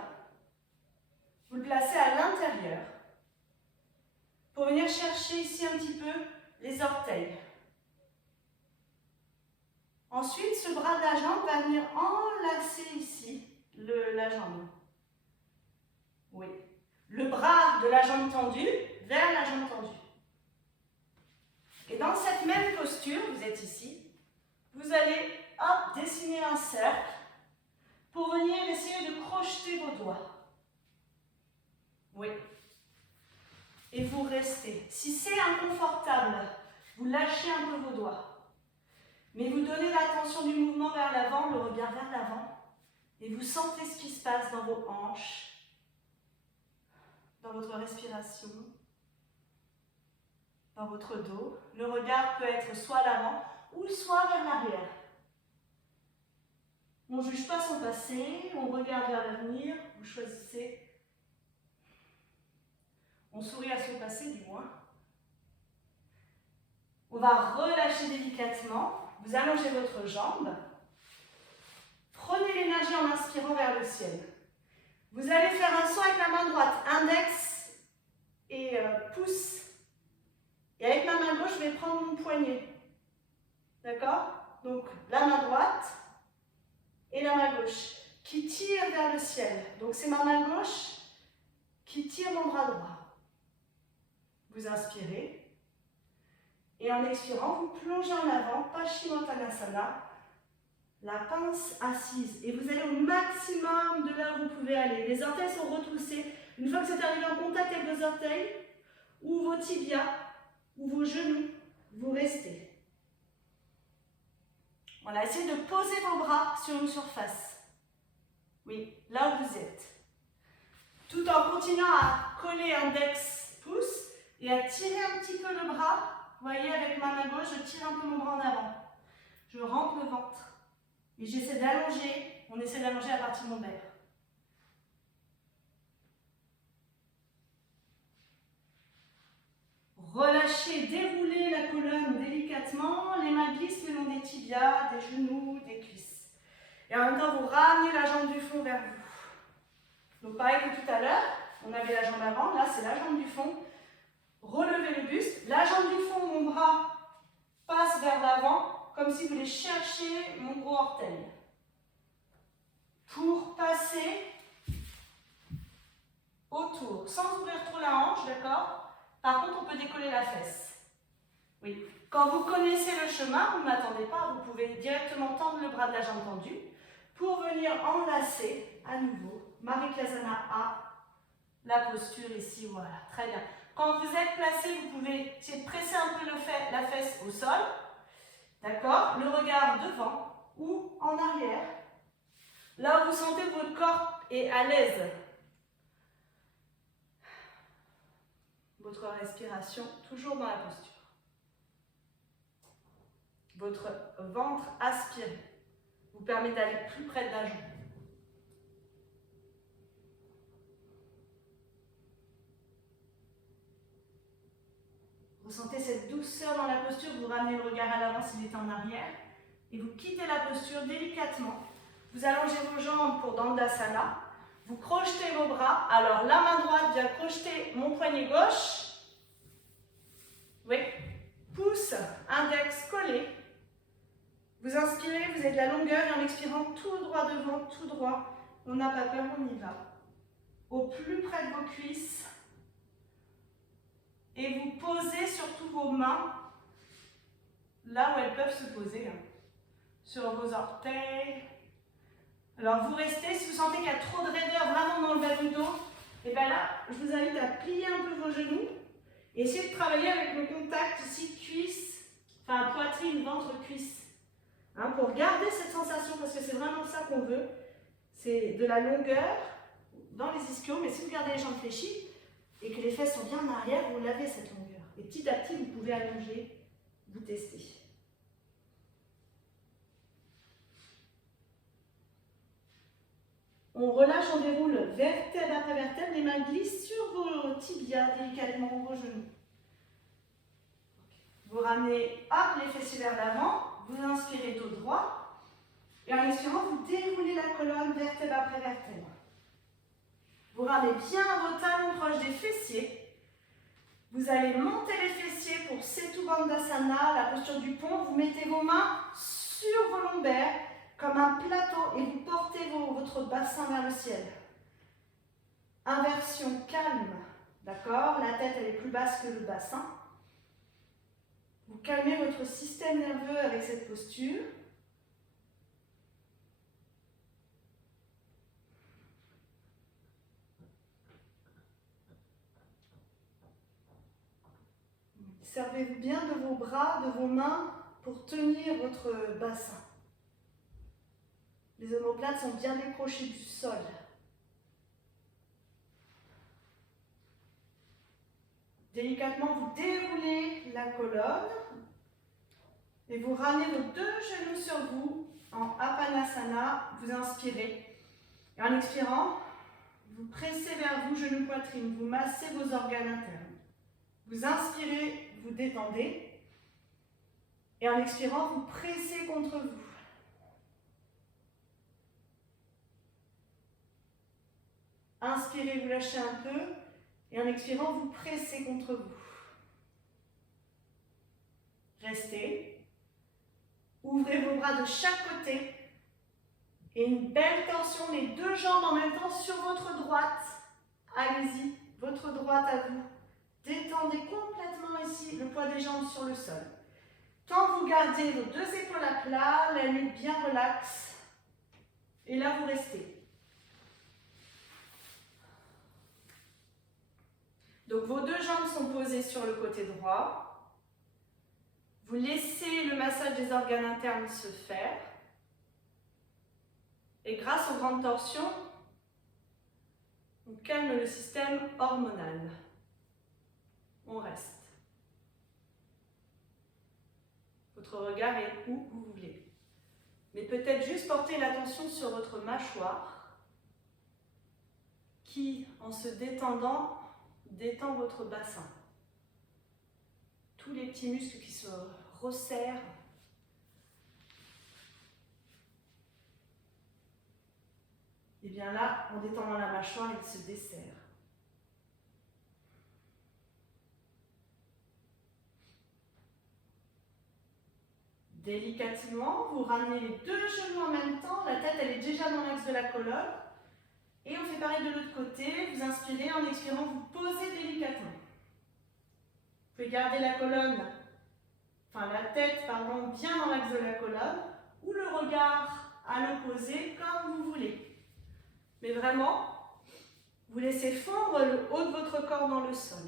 vous le placez à l'intérieur. Pour venir chercher ici un petit peu les orteils. Ensuite, ce bras de la jambe va venir enlacer ici la jambe. Oui. Le bras de la jambe tendue vers la jambe tendue. Et dans cette même posture, vous êtes ici, vous allez dessiner un cercle pour venir essayer de crocheter vos doigts. Oui. Et vous restez. Si c'est inconfortable, vous lâchez un peu vos doigts. Mais vous donnez l'attention du mouvement vers l'avant, le regard vers l'avant. Et vous sentez ce qui se passe dans vos hanches, dans votre respiration, dans votre dos. Le regard peut être soit à l'avant ou soit vers l'arrière. On ne juge pas son passé, on regarde vers l'avenir, vous choisissez. On sourit à son passé du moins. On va relâcher délicatement. Vous allongez votre jambe. Prenez l'énergie en inspirant vers le ciel. Vous allez faire un saut avec la main droite, index et pouce. Et avec ma main gauche, je vais prendre mon poignet. D'accord? Donc la main droite et la main gauche qui tire vers le ciel. Donc c'est ma main gauche qui tire mon bras droit. Vous inspirez. Et en expirant, vous plongez en avant, Paschimottanasana, la pince assise. Et vous allez au maximum de là où vous pouvez aller. Les orteils sont retroussés. Une fois que c'est arrivé en contact avec vos orteils, ou vos tibias, ou vos genoux, vous restez. Voilà, essayez de poser vos bras sur une surface. Oui, là où vous êtes. Tout en continuant à coller index, pouce, et à tirer un petit peu le bras. Vous voyez, avec ma main gauche, je tire un peu mon bras en avant. Je rentre le ventre. Et j'essaie d'allonger. On essaie d'allonger la partie lombaire. Relâchez, déroulez la colonne délicatement. Les mains glissent le long des tibias, des genoux, des cuisses. Et en même temps, vous ramenez la jambe du fond vers vous. Donc pareil que tout à l'heure, on avait la jambe avant. Là, c'est la jambe du fond. Relevez le buste. La jambe du fond, mon bras passe vers l'avant, comme si vous voulez chercher mon gros orteil. Pour passer autour, sans ouvrir trop la hanche, d'accord? Par contre, on peut décoller la fesse. Oui. Quand vous connaissez le chemin, vous ne m'attendez pas, vous pouvez directement tendre le bras de la jambe tendue pour venir enlacer à nouveau Marikyasana A, la posture ici, voilà, très bien. Quand vous êtes placé, vous pouvez essayer de presser un peu la fesse au sol, d'accord? Le regard devant ou en arrière, là où vous sentez que votre corps est à l'aise. Votre respiration, toujours dans la posture. Votre ventre aspiré vous permet d'aller plus près de la jambe. Ressentez cette douceur dans la posture, vous ramenez le regard à l'avant s'il est en arrière. et vous quittez la posture délicatement. Vous allongez vos jambes pour Dandasana. Vous crochetez vos bras. Alors la main droite vient crocheter mon poignet gauche. Oui. Pouce, index collé. Vous inspirez, vous avez de la longueur et en expirant tout droit devant, tout droit. On n'a pas peur, on y va. Au plus près de vos cuisses. Et vous posez surtout vos mains là où elles peuvent se poser. Sur vos orteils. Alors vous restez, si vous sentez qu'il y a trop de raideur vraiment dans le bas du dos, et bien là, je vous invite à plier un peu vos genoux et essayer de travailler avec le contact ici, cuisse, enfin poitrine, ventre, cuisse. Hein, pour garder cette sensation, parce que c'est vraiment ça qu'on veut, c'est de la longueur dans les ischios, mais si vous gardez les jambes fléchies et que les fesses sont bien en arrière, vous lavez cette longueur. Et petit à petit, vous pouvez allonger, vous tester. On relâche, on déroule vertèbre après vertèbre, les mains glissent sur vos tibias, délicatement vos genoux. Vous ramenez hop, les fessiers vers l'avant, vous inspirez dos droit, et en expirant, vous déroulez la colonne vertèbre après vertèbre. Vous ramenez bien vos talons proches des fessiers. Vous allez monter les fessiers pour Setu Bandhasana, la posture du pont. Vous mettez vos mains sur vos lombaires, comme un plateau, et vous portez votre bassin vers le ciel. Inversion calme, d'accord? La tête, elle est plus basse que le bassin. Vous calmez votre système nerveux avec cette posture. Servez-vous bien de vos bras, de vos mains pour tenir votre bassin. Les omoplates sont bien décrochées du sol. Délicatement, vous déroulez la colonne et vous ramenez vos deux genoux sur vous en Apanasana. Vous inspirez. Et en expirant, vous pressez vers vous, genou poitrine. Vous massez vos organes internes. Vous inspirez, vous détendez. Et en expirant, vous pressez contre vous. Inspirez, vous lâchez un peu. Et en expirant, vous pressez contre vous. Restez. Ouvrez vos bras de chaque côté. Et une belle tension, les deux jambes en même temps sur votre droite. Allez-y, votre droite à vous. Détendez complètement ici le poids des jambes sur le sol. Tant que vous gardez vos deux épaules à plat, la nuque bien relaxe. Et là, vous restez. Donc, vos deux jambes sont posées sur le côté droit. Vous laissez le massage des organes internes se faire. Et grâce aux grandes torsions, on calme le système hormonal. On reste. Votre regard est où vous voulez. Mais peut-être juste porter l'attention sur votre mâchoire qui, en se détendant, détend votre bassin. Tous les petits muscles qui se resserrent. Et bien là, en détendant la mâchoire, il se desserre. Délicatement, vous ramenez les deux genoux en même temps. La tête, elle est déjà dans l'axe de la colonne. Et on fait pareil de l'autre côté. Vous inspirez, en expirant, vous posez délicatement. Vous pouvez garder la colonne, la tête, bien dans l'axe de la colonne, ou le regard à l'opposé, comme vous voulez. Mais vraiment, vous laissez fondre le haut de votre corps dans le sol.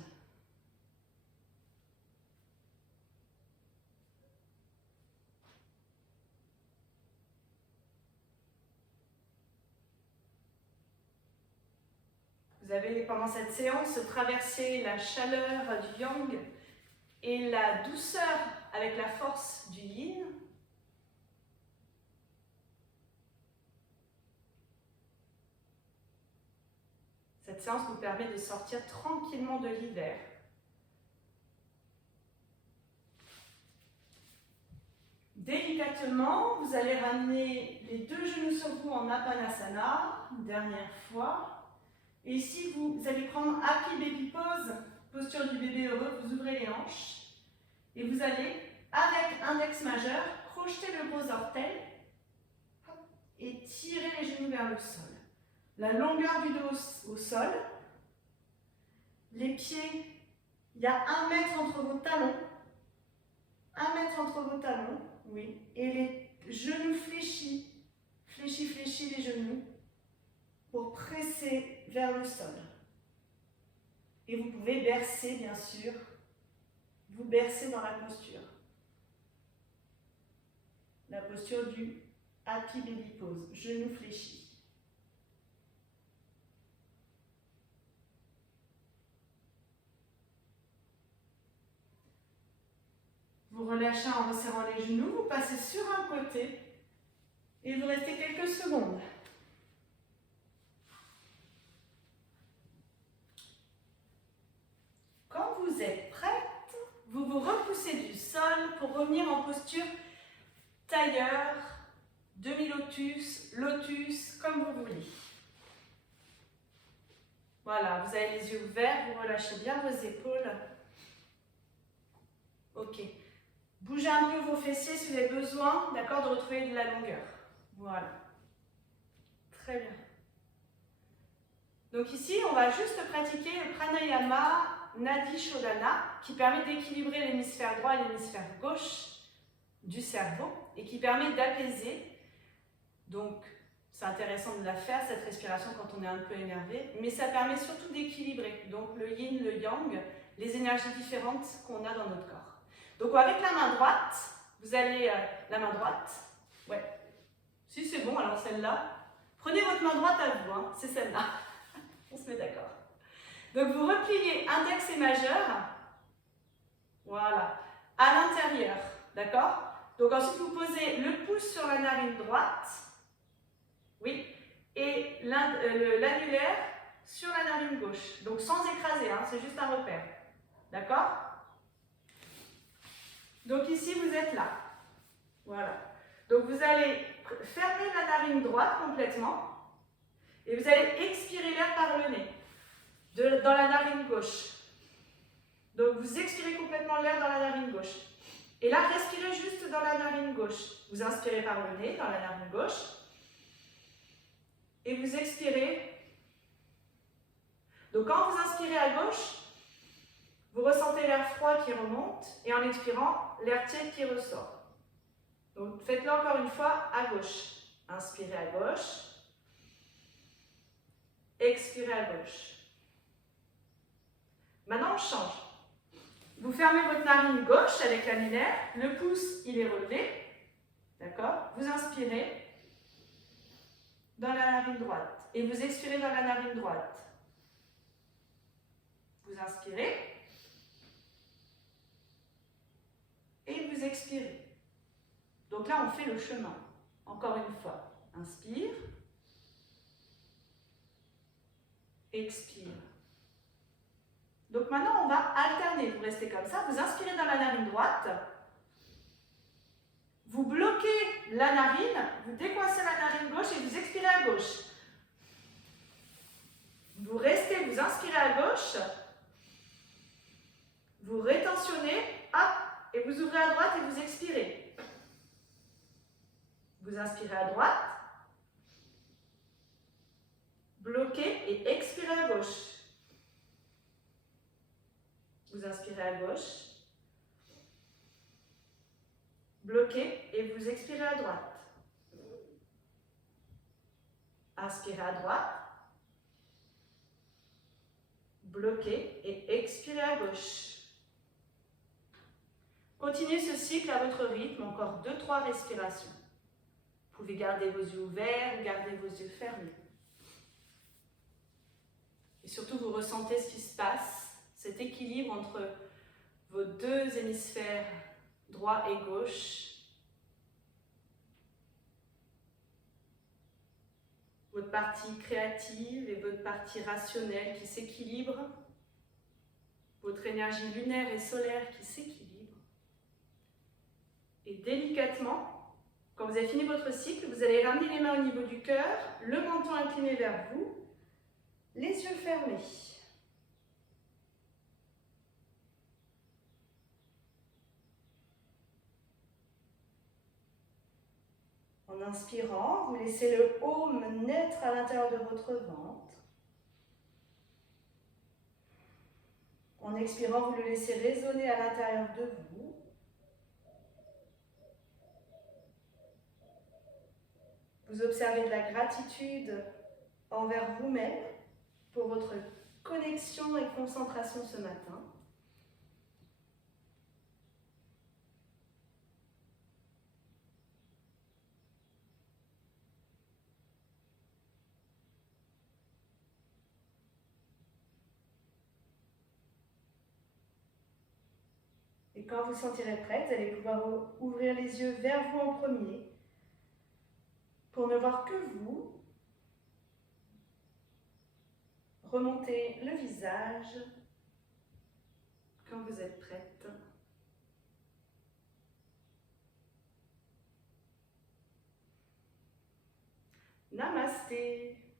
Vous avez, pendant cette séance, traversé la chaleur du yang et la douceur avec la force du yin. Cette séance nous permet de sortir tranquillement de l'hiver. Délicatement, vous allez ramener les deux genoux sur vous en Apanasana, une dernière fois. Et ici, vous allez prendre Happy Baby Pose, posture du bébé heureux, vous ouvrez les hanches. Et vous allez, avec index majeur, crocheter le gros orteil et tirer les genoux vers le sol. La longueur du dos au sol. Les pieds, il y a 1 mètre entre vos talons. 1 mètre entre vos talons, oui. Et les genoux fléchis, fléchis les genoux pour presser vers le sol. Et vous pouvez bercer, bien sûr. Vous bercez dans la posture. La posture du Happy Baby Pose, genoux fléchis. Vous relâchez en resserrant les genoux, vous passez sur un côté et vous restez quelques secondes. Quand vous êtes prête, vous vous repoussez du sol pour revenir en posture tailleur, demi-lotus, lotus, comme vous voulez. Voilà, vous avez les yeux ouverts, vous relâchez bien vos épaules. Ok. Bougez un peu vos fessiers si vous avez besoin, d'accord, de retrouver de la longueur. Voilà. Très bien. Donc ici, on va juste pratiquer le pranayama Nadi Shodhana qui permet d'équilibrer l'hémisphère droit et l'hémisphère gauche du cerveau et qui permet d'apaiser. Donc, c'est intéressant de la faire, cette respiration, quand on est un peu énervé, mais ça permet surtout d'équilibrer. Donc, le yin, le yang, les énergies différentes qu'on a dans notre corps. Donc, avec la main droite, vous allez, la main droite, ouais, si c'est bon, alors celle-là, prenez votre main droite à vous, hein, c'est celle-là, on se met d'accord. Donc, vous repliez index et majeur, voilà, à l'intérieur, d'accord? Donc, ensuite, vous posez le pouce sur la narine droite, oui, et l'annulaire sur la narine gauche, donc sans écraser, hein, c'est juste un repère, d'accord? Donc ici, vous êtes là. Voilà. Donc vous allez fermer la narine droite complètement et vous allez expirer l'air par le nez dans la narine gauche. Donc vous expirez complètement l'air dans la narine gauche. Et là, respirez juste dans la narine gauche. Vous inspirez par le nez dans la narine gauche et vous expirez. Donc quand vous inspirez à gauche, vous ressentez l'air froid qui remonte et en expirant, l'air tiède qui ressort. Donc faites-le encore une fois à gauche. Inspirez à gauche. Expirez à gauche. Maintenant, on change. Vous fermez votre narine gauche avec l'annulaire. Le pouce, il est relevé. D'accord? Vous inspirez dans la narine droite. Et vous expirez dans la narine droite. Vous inspirez. Et vous expirez. Donc là, on fait le chemin. Encore une fois. Inspire. Expire. Donc maintenant, on va alterner. Vous restez comme ça. Vous inspirez dans la narine droite. Vous bloquez la narine. Vous décoincez la narine gauche et vous expirez à gauche. Vous restez, vous inspirez à gauche. Vous rétentionnez. Hop. Et vous ouvrez à droite et vous expirez. Vous inspirez à droite. Bloquez et expirez à gauche. Vous inspirez à gauche. Bloquez et vous expirez à droite. Inspirez à droite. Bloquez et expirez à gauche. Continuez ce cycle à votre rythme, encore 2-3 respirations. Vous pouvez garder vos yeux ouverts ou garder vos yeux fermés. Et surtout, vous ressentez ce qui se passe, cet équilibre entre vos deux hémisphères, droit et gauche. Votre partie créative et votre partie rationnelle qui s'équilibrent. Votre énergie lunaire et solaire qui s'équilibre. Et délicatement, quand vous avez fini votre cycle, vous allez ramener les mains au niveau du cœur, le menton incliné vers vous, les yeux fermés. En inspirant, vous laissez le home naître à l'intérieur de votre ventre. En expirant, vous le laissez résonner à l'intérieur de vous. Vous observez de la gratitude envers vous-même pour votre connexion et concentration ce matin. Et quand vous sentirez prête, vous allez pouvoir ouvrir les yeux vers vous en premier pour ne voir que vous. Remontez le visage quand vous êtes prête. Namasté.